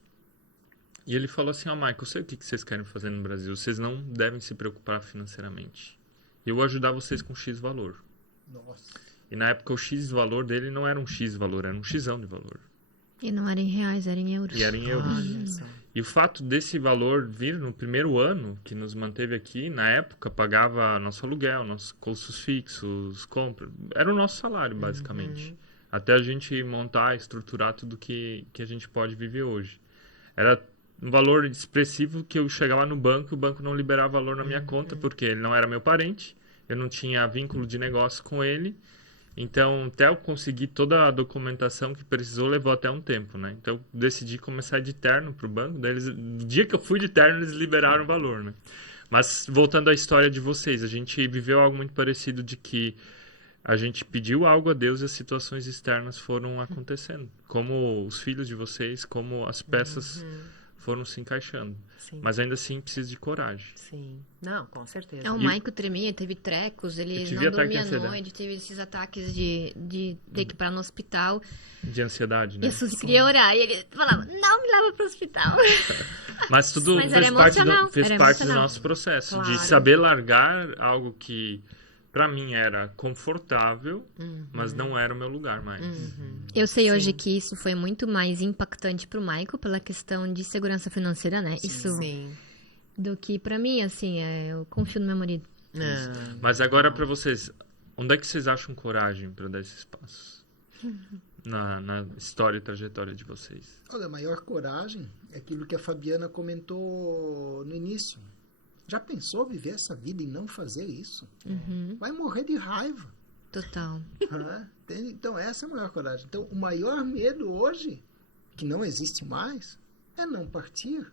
E ele falou assim, Michael, eu sei o que vocês querem fazer no Brasil, vocês não devem se preocupar financeiramente. Eu vou ajudar vocês com X valor. Nossa. E na época o X valor dele não era um X valor, era um Xão de valor. E não era em reais, era em euros. E era em euros. Olha só. E o fato desse valor vir no primeiro ano que nos manteve aqui, na época, pagava nosso aluguel, nossos custos fixos, compra. Era o nosso salário, basicamente. Até a gente montar, estruturar tudo que a gente pode viver hoje. Era um valor expressivo que eu chegava no banco e o banco não liberava valor na minha conta, porque ele não era meu parente, eu não tinha vínculo de negócio com ele. Então, até eu conseguir toda a documentação que precisou, levou até um tempo, né? Então, eu decidi começar de terno pro banco. Daí no dia que eu fui de terno, eles liberaram o valor, né? Mas, voltando à história de vocês, a gente viveu algo muito parecido de que a gente pediu algo a Deus e as situações externas foram acontecendo. Como os filhos de vocês, como as peças foram se encaixando. Sim. Mas ainda assim precisa de coragem. Sim. Não, com certeza. O Michael tremia, teve trecos, ele Eu tive não ataque de dormia à ansiedade. noite, teve esses ataques de ter que ir para no hospital. De ansiedade, E né? a Suzy queria orar, e ele falava, não me leva pro hospital. Mas tudo Mas era fez parte do emocional. nosso processo. Claro. De saber largar algo que, pra mim, era confortável, mas não era o meu lugar mais. Eu sei hoje que isso foi muito mais impactante pro Michael pela questão de segurança financeira, né? Isso Sim. do que pra mim, assim, eu confio no meu marido. Mas agora, pra vocês, onde é que vocês acham coragem pra dar esses passos? Na história e trajetória de vocês. Olha, a maior coragem é aquilo que a Fabiana comentou no início. Já pensou viver essa vida e não fazer isso? Vai morrer de raiva. Total. Entende? Então, essa é a maior coragem. Então, o maior medo hoje, que não existe mais, é não partir.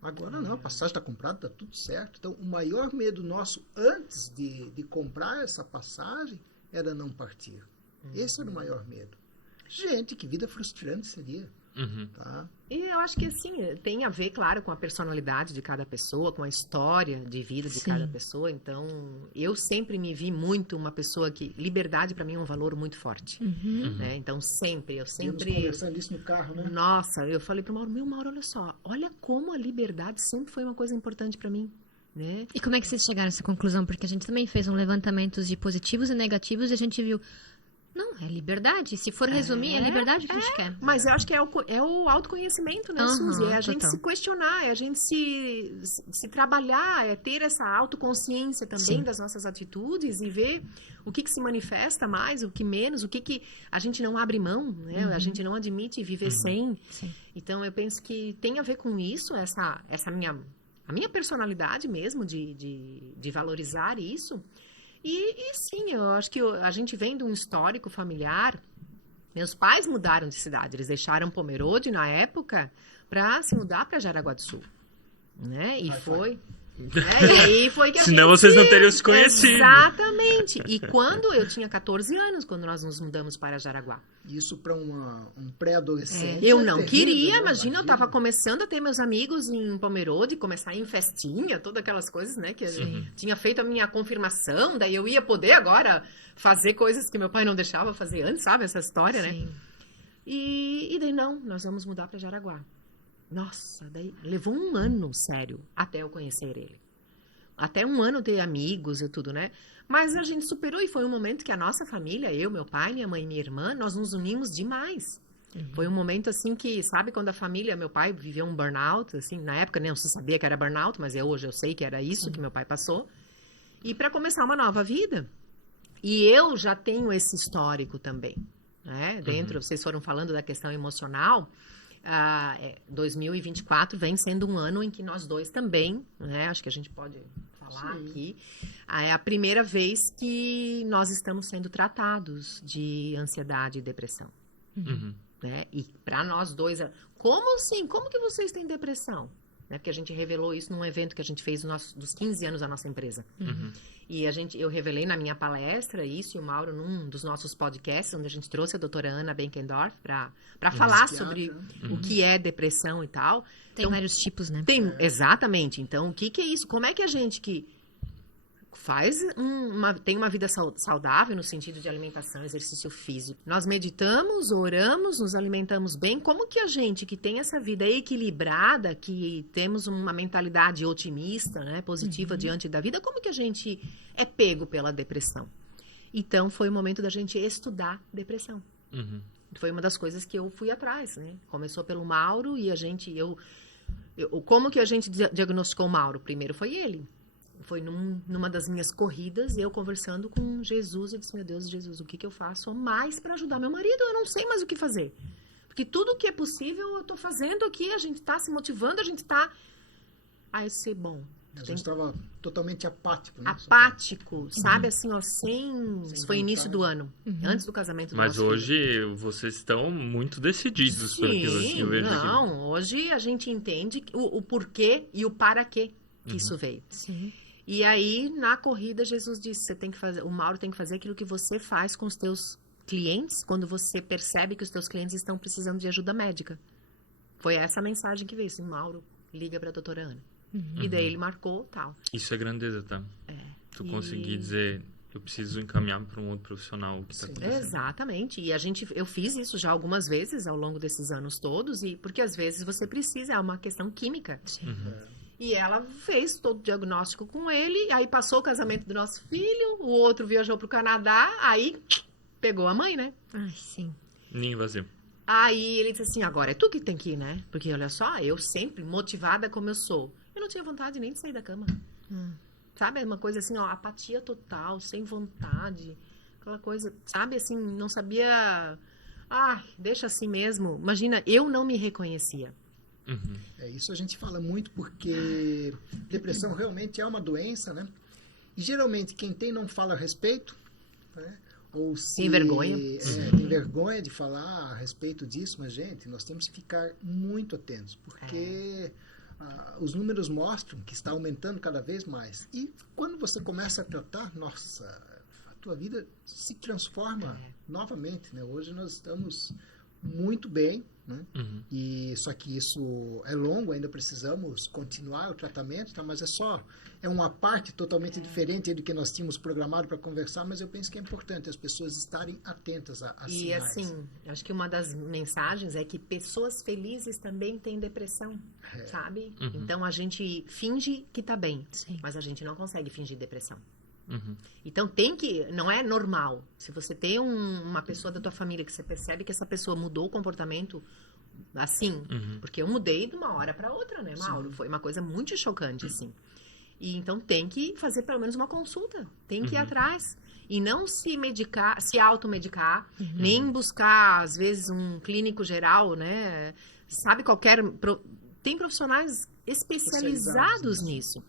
Agora não, a passagem está comprada, está tudo certo. Então, o maior medo nosso antes de comprar essa passagem era não partir. Esse era o maior medo. Gente, que vida frustrante seria. Tá? E eu acho que, assim, tem a ver, claro, com a personalidade de cada pessoa, com a história de vida de cada pessoa. Então, eu sempre me vi muito uma pessoa que... Liberdade, para mim, é um valor muito forte. Né? Então, eu Estamos sempre... conversando isso no carro, né? Nossa, eu falei pro Mauro, Mauro, olha só. Olha como a liberdade sempre foi uma coisa importante para mim. Né? E como é que vocês chegaram a essa conclusão? Porque a gente também fez um levantamento de positivos e negativos e a gente viu... Não, é liberdade. Se for resumir, é liberdade que a gente quer. Mas eu acho que é o autoconhecimento, né, Suzy? É a gente se questionar, é a gente se trabalhar, é ter essa autoconsciência também das nossas atitudes e ver o que se manifesta mais, o que menos, o que a gente não abre mão, né? A gente não admite viver sem. Sim. Então, eu penso que tem a ver com isso, a minha personalidade mesmo de valorizar isso. E sim, eu acho que a gente vem de um histórico familiar. Meus pais mudaram de cidade, eles deixaram Pomerode na época para se mudar para Jaraguá do Sul, né? E foi. E aí foi que Senão vocês não teriam se conhecido. Exatamente. E quando eu tinha 14 anos, quando nós nos mudamos para Jaraguá. Isso para um pré-adolescente. Eu não terrível, queria, né? imagina, eu estava começando a ter meus amigos em Pomerode, começar a ir em festinha, todas aquelas coisas, né? Que tinha feito a minha confirmação, daí eu ia poder agora fazer coisas que meu pai não deixava fazer antes, sabe? Essa história, né? E daí não, nós vamos mudar para Jaraguá. Nossa, daí levou um ano, sério, até eu conhecer ele. Até um ano ter amigos e tudo, né? Mas a gente superou e foi um momento que a nossa família, eu, meu pai, minha mãe e minha irmã, nós nos unimos demais. Foi um momento assim que, sabe, quando a família, meu pai viveu um burnout, assim, na época não se sabia que era burnout, mas hoje eu sei que era isso que meu pai passou. E para começar uma nova vida. E eu já tenho esse histórico também, né? Dentro, vocês foram falando da questão emocional. 2024 vem sendo um ano em que nós dois também, né? Acho que a gente pode falar aqui. É a primeira vez que nós estamos sendo tratados de ansiedade e depressão. Né? E para nós dois, como assim? Como que vocês têm depressão? Né? Porque a gente revelou isso num evento que a gente fez dos 15 anos da nossa empresa. E eu revelei na minha palestra isso, e o Mauro num dos nossos podcasts, onde a gente trouxe a doutora Ana Benkendorf para falar sobre o que é depressão e tal. Tem vários tipos, né? Exatamente. Então, o que é isso? Como é que a gente que tem uma vida saudável no sentido de alimentação, exercício físico. Nós meditamos, oramos, nos alimentamos bem. Como que a gente que tem essa vida equilibrada, que temos uma mentalidade otimista, né, positiva diante da vida, como que a gente é pego pela depressão? Então, foi o momento da gente estudar depressão. Foi uma das coisas que eu fui atrás, né? Começou pelo Mauro e como que a gente diagnosticou o Mauro? Primeiro foi ele. Foi numa das minhas corridas, eu conversando com Jesus, eu disse, meu Deus, Jesus, o que eu faço mais para ajudar meu marido? Eu não sei mais o que fazer. Porque tudo que é possível eu tô fazendo aqui, a gente tá se motivando, a gente tá... Aí eu disse, bom... A gente estava totalmente apático, né? Apático, sabe? Assim, ó, Isso foi início do ano, antes do casamento do Mas nosso hoje filho. vocês estão muito decididos pelo que eu vejo aqui. Hoje a gente entende o porquê e o para quê que isso veio. Sim. E aí, na corrida, Jesus disse, o Mauro tem que fazer aquilo que você faz com os teus clientes, quando você percebe que os teus clientes estão precisando de ajuda médica. Foi essa a mensagem que veio, assim, Mauro, liga pra doutora Ana. E daí ele marcou, tal. Isso é grandeza, tá? Tu conseguir dizer, eu preciso encaminhar para um outro profissional o que tá acontecendo. Exatamente. E eu fiz isso já algumas vezes ao longo desses anos todos, porque às vezes você precisa, é uma questão química. E ela fez todo o diagnóstico com ele, aí passou o casamento do nosso filho, o outro viajou pro Canadá, aí pegou a mãe, né? Ai, sim. Ninho vazio. Aí ele disse assim, agora é tu que tem que ir, né? Porque olha só, eu sempre, motivada como eu sou, eu não tinha vontade nem de sair da cama. Sabe? Uma coisa assim, ó, apatia total, sem vontade, aquela coisa, sabe? Assim, não sabia... deixa assim mesmo. Imagina, eu não me reconhecia. Isso a gente fala muito porque depressão realmente é uma doença, né? E geralmente quem tem não fala a respeito, né? Ou se tem vergonha. Tem vergonha de falar a respeito disso, mas gente, nós temos que ficar muito atentos, porque os números mostram que está aumentando cada vez mais. E quando você começa a tratar, nossa, a tua vida se transforma novamente, né? Hoje nós estamos muito bem, né? E só que isso é longo, ainda precisamos continuar o tratamento, tá? Mas é uma parte totalmente diferente do que nós tínhamos programado para conversar, mas eu penso que é importante as pessoas estarem atentas a E sinais. assim, acho que uma das mensagens é que pessoas felizes também têm depressão, sabe? Então a gente finge que tá bem, mas a gente não consegue fingir depressão. Então não é normal. Se você tem uma pessoa da tua família que você percebe que essa pessoa mudou o comportamento assim, porque eu mudei de uma hora para outra, né, Mauro? Foi uma coisa muito chocante, assim. E então tem que fazer pelo menos uma consulta, tem que ir atrás. E não se medicar, se automedicar, nem buscar, às vezes, um clínico geral, né? Sabe, tem profissionais especializados nisso.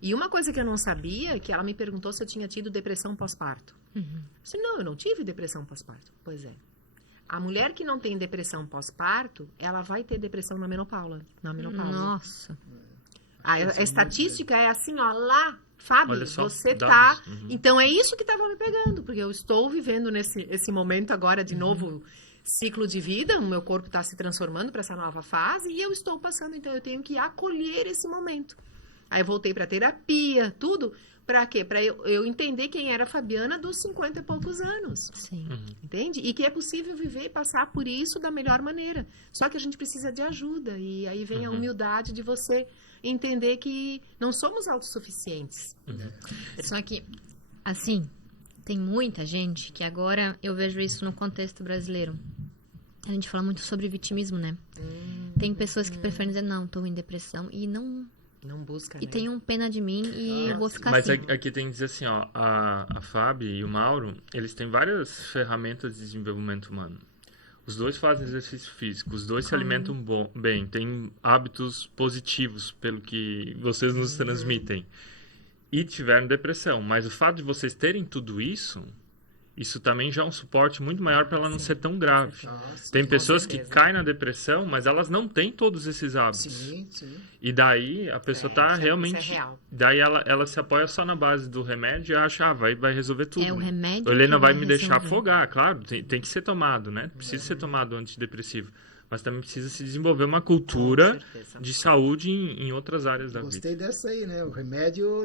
E uma coisa que eu não sabia, que ela me perguntou se eu tinha tido depressão pós-parto. Eu disse, não, eu não tive depressão pós-parto. Pois é. A mulher que não tem depressão pós-parto, ela vai ter depressão na menopausa. Nossa. A estatística é assim, ó, lá, Fábio, Olha só, você dados. tá... Então, é isso que estava me pegando, porque eu estou vivendo esse momento agora de novo ciclo de vida, o meu corpo está se transformando para essa nova fase e eu estou passando, então eu tenho que acolher esse momento. Aí eu voltei para terapia, tudo, para quê? Para eu entender quem era a Fabiana dos 50 e poucos anos. Sim. Entende? E que é possível viver e passar por isso da melhor maneira. Só que a gente precisa de ajuda. E aí vem a humildade de você entender que não somos autossuficientes. Só que, assim, tem muita gente que agora eu vejo isso no contexto brasileiro. A gente fala muito sobre vitimismo, né? Tem pessoas que preferem dizer, não, tô em depressão e não busca, e né? tenham pena de mim e eu vou ficar Mas assim. aqui tem que dizer assim, ó, a Fábio e o Mauro, eles têm várias ferramentas de desenvolvimento humano. Os dois fazem exercício físico, os dois se alimentam bem, têm hábitos positivos, pelo que vocês nos transmitem. E tiveram depressão. Mas o fato de vocês terem tudo isso também já é um suporte muito maior para ela não ser tão grave. Tem pessoas que caem na depressão, mas elas não têm todos esses hábitos. Sim. E daí a pessoa está realmente... Isso é real. Daí ela se apoia só na base do remédio e acha, vai resolver tudo. É o remédio Ou ele que não vai vai me deixar resolver. afogar, claro. Tem que ser tomado, né? Precisa ser tomado antidepressivo. Mas também precisa se desenvolver uma cultura Com certeza. de saúde em outras áreas da vida. Gostei dessa aí, né? O remédio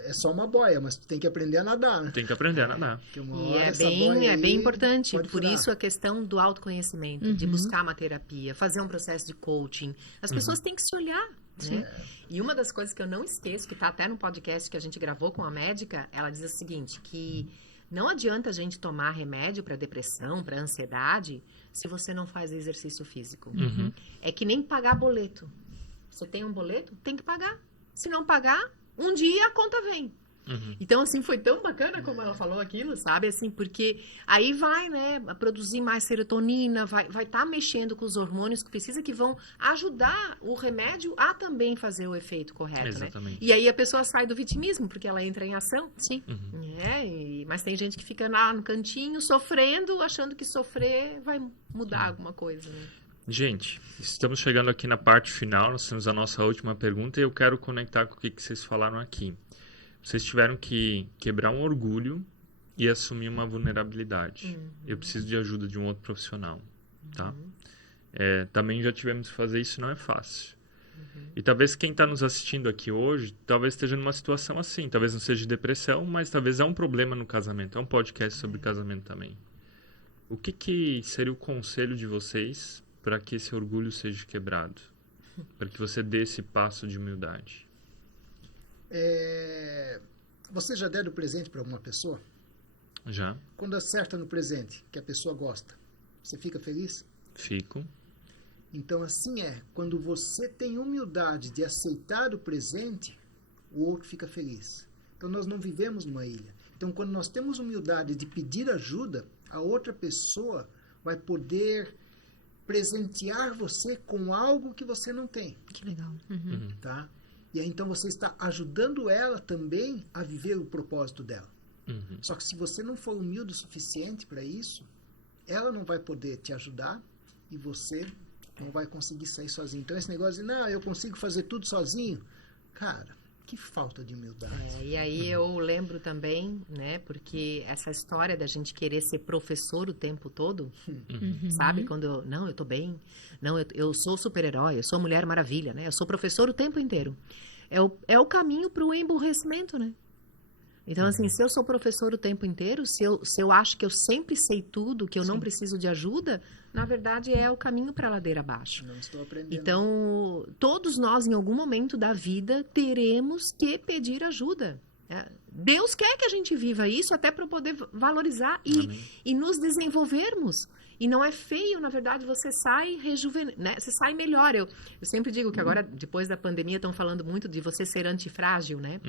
é só uma boia, mas tu tem que aprender a nadar, né? Tem que aprender a nadar. Porque uma E hora é essa bem, boia é bem aí importante, pode por furar. isso a questão do autoconhecimento, de buscar uma terapia, fazer um processo de coaching. As pessoas têm que se olhar, né? E uma das coisas que eu não esqueço, que está até no podcast que a gente gravou com a médica, ela diz o seguinte, que não adianta a gente tomar remédio para depressão, para ansiedade, se você não faz exercício físico. É que nem pagar boleto. Você tem um boleto, tem que pagar. Se não pagar, um dia a conta vem. Então, assim, foi tão bacana como ela falou aquilo, sabe? Assim, porque aí vai, né, produzir mais serotonina, vai estar mexendo com os hormônios que precisa, que vão ajudar o remédio a também fazer o efeito correto, Exatamente. né? E aí a pessoa sai do vitimismo, porque ela entra em ação. Sim. Mas tem gente que fica lá no cantinho, sofrendo, achando que sofrer vai mudar alguma coisa, né? Gente, estamos chegando aqui na parte final, nós temos a nossa última pergunta e eu quero conectar com o que vocês falaram aqui. Vocês tiveram que quebrar um orgulho e assumir uma vulnerabilidade. Eu preciso de ajuda de um outro profissional, tá? Também já tivemos que fazer isso, não é fácil. E talvez quem está nos assistindo aqui hoje, talvez esteja numa situação assim. Talvez não seja de depressão, mas talvez é um problema no casamento. É um podcast sobre casamento também. O que seria o conselho de vocês para que esse orgulho seja quebrado? Para que você dê esse passo de humildade? Você já deu presente para alguma pessoa? Já? Quando acerta no presente, que a pessoa gosta, você fica feliz? Fico. Então, assim quando você tem humildade de aceitar o presente, o outro fica feliz. Então, nós não vivemos numa ilha. Então, quando nós temos humildade de pedir ajuda, a outra pessoa vai poder presentear você com algo que você não tem. Que legal. Tá? E aí, então, você está ajudando ela também a viver o propósito dela. Só que se você não for humilde o suficiente para isso, ela não vai poder te ajudar e você não vai conseguir sair sozinho. Então esse negócio de, não, eu consigo fazer tudo sozinho, cara, que falta de humildade. E aí eu lembro também, né, porque essa história da gente querer ser professor o tempo todo, sabe? Quando eu tô bem, não, eu sou super-herói, eu sou Mulher Maravilha, né? Eu sou professor o tempo inteiro. É o caminho para o emburrecimento, né? Então, assim, se eu sou professor o tempo inteiro, se eu acho que eu sempre sei tudo, que eu não preciso de ajuda, na verdade é o caminho para a ladeira abaixo. Não estou aprendendo. Então, todos nós, em algum momento da vida, teremos que pedir ajuda. Deus quer que a gente viva isso até para poder valorizar e nos desenvolvermos. E não é feio, na verdade, você sai né? Você sai melhor. Eu sempre digo que agora, depois da pandemia, estão falando muito de você ser antifrágil, né?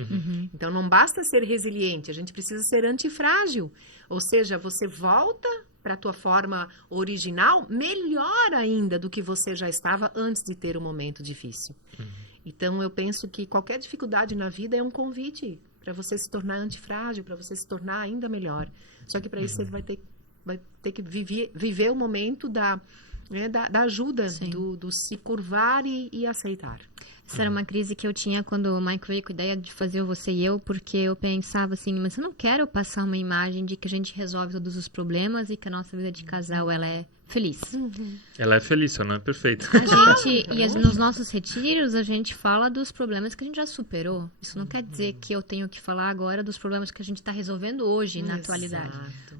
Então, não basta ser resiliente, a gente precisa ser antifrágil. Ou seja, você volta para a tua forma original, melhor ainda do que você já estava antes de ter um momento difícil. Então, eu penso que qualquer dificuldade na vida é um convite para você se tornar antifrágil, para você se tornar ainda melhor. Só que para isso você vai ter que viver o momento da ajuda, do se curvar e aceitar. Essa era uma crise que eu tinha quando o Mike veio com a ideia de fazer o Você e Eu, porque eu pensava assim, mas eu não quero passar uma imagem de que a gente resolve todos os problemas e que a nossa vida de casal, ela é feliz. Ela é feliz, ela não é perfeita. Nos nossos retiros, a gente fala dos problemas que a gente já superou. Isso não quer dizer que eu tenho que falar agora dos problemas que a gente está resolvendo hoje, na atualidade.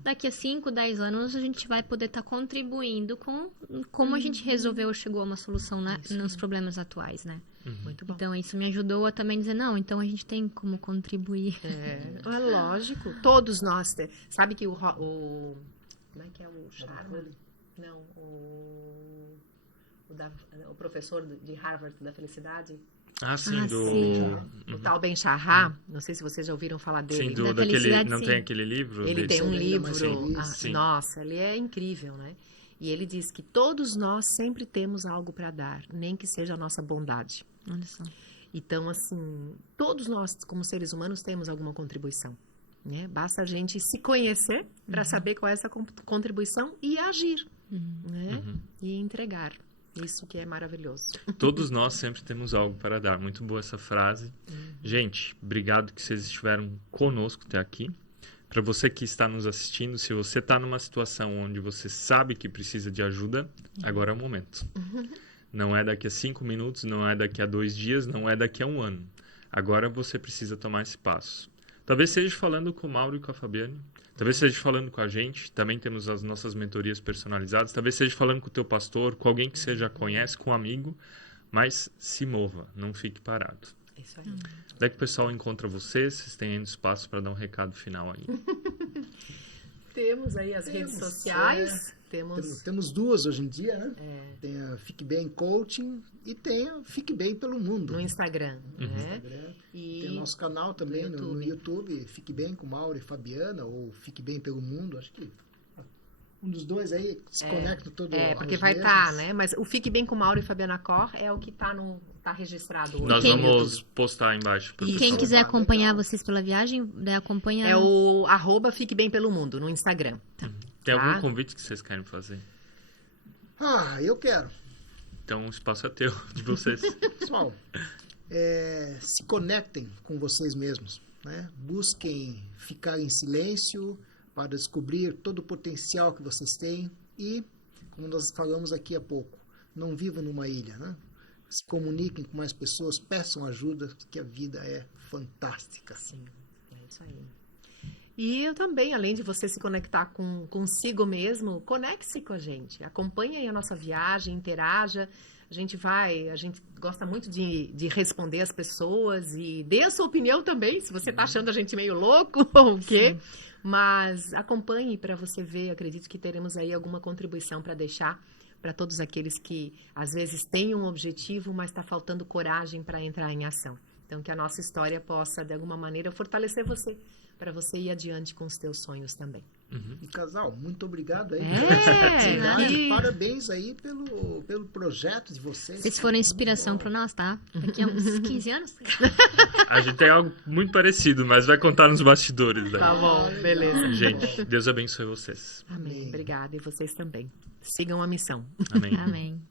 Daqui a 5, 10 anos, a gente vai poder estar contribuindo com como a gente resolveu ou chegou a uma solução nos problemas atuais, né? Muito bom. Então, isso me ajudou a também dizer, não, então a gente tem como contribuir. É lógico. Todos nós. Sabe que como é que é o Sharma? Não, o professor de Harvard da felicidade. Sim. O tal Ben Shahar, não sei se vocês já ouviram falar dele. Sim, daquele, não tem aquele livro? Ele tem um livro, Sim. Nossa, ele é incrível, né? E ele diz que todos nós sempre temos algo para dar, nem que seja a nossa bondade. Olha só. Então, assim, todos nós, como seres humanos, temos alguma contribuição. Né? Basta a gente se conhecer para saber qual é essa contribuição e agir, né? E entregar. Isso que é maravilhoso. Todos nós sempre temos algo para dar. Muito boa essa frase. Gente, obrigado que vocês estiveram conosco até aqui. Para você que está nos assistindo, se você está numa situação onde você sabe que precisa de ajuda, agora é o momento. Não é daqui a 5 minutos, não é daqui a 2 dias, não é daqui a 1 ano. Agora você precisa tomar esse passo. Talvez seja falando com o Mauro e com a Fabiane. Talvez seja falando com a gente. Também temos as nossas mentorias personalizadas. Talvez seja falando com o teu pastor, com alguém que você já conhece, com um amigo. Mas se mova, não fique parado. Isso aí. Onde é que o pessoal encontra vocês? Vocês têm ainda espaço para dar um recado final aí. Temos aí as redes sociais. Temos 2 hoje em dia, né? Tem a Fique Bem Coaching e tem a Fique Bem pelo Mundo. No Instagram. Né? E tem o nosso canal também no YouTube, Fique Bem com Mauro e Fabiana, ou Fique Bem pelo Mundo, acho que um dos dois aí se conecta todo. Porque vai estar, né? Mas o Fique Bem com Mauro e Fabiana Cor é o que tá registrado hoje. Nós vamos postar aí embaixo. E quem quiser acompanhar vocês pela viagem, acompanha... É o @Fique Bem pelo Mundo, no Instagram. Tem algum convite que vocês querem fazer? Eu quero. Então o espaço é teu, de vocês. Pessoal, se conectem com vocês mesmos, né? Busquem ficar em silêncio para descobrir todo o potencial que vocês têm e, como nós falamos aqui há pouco, não vivam numa ilha, né? Se comuniquem com mais pessoas, peçam ajuda, que a vida é fantástica. Sim, é isso aí. E eu também, além de você se conectar consigo mesmo, conecte-se com a gente. Acompanhe aí a nossa viagem, interaja. A gente gosta muito de responder as pessoas e dê a sua opinião também, se você está achando a gente meio louco ou o quê. Mas acompanhe para você ver, acredito que teremos aí alguma contribuição para deixar para todos aqueles que às vezes têm um objetivo, mas está faltando coragem para entrar em ação. Então, que a nossa história possa, de alguma maneira, fortalecer você, para você ir adiante com os teus sonhos também. E casal, muito obrigado aí. Parabéns aí pelo projeto de vocês. Vocês foram inspiração para nós, tá? Daqui a uns 15 anos. A gente tem algo muito parecido, mas vai contar nos bastidores. Daí. Tá bom, beleza. Gente, Deus abençoe vocês. Amém. Obrigada. E vocês também. Sigam a missão. Amém. Amém.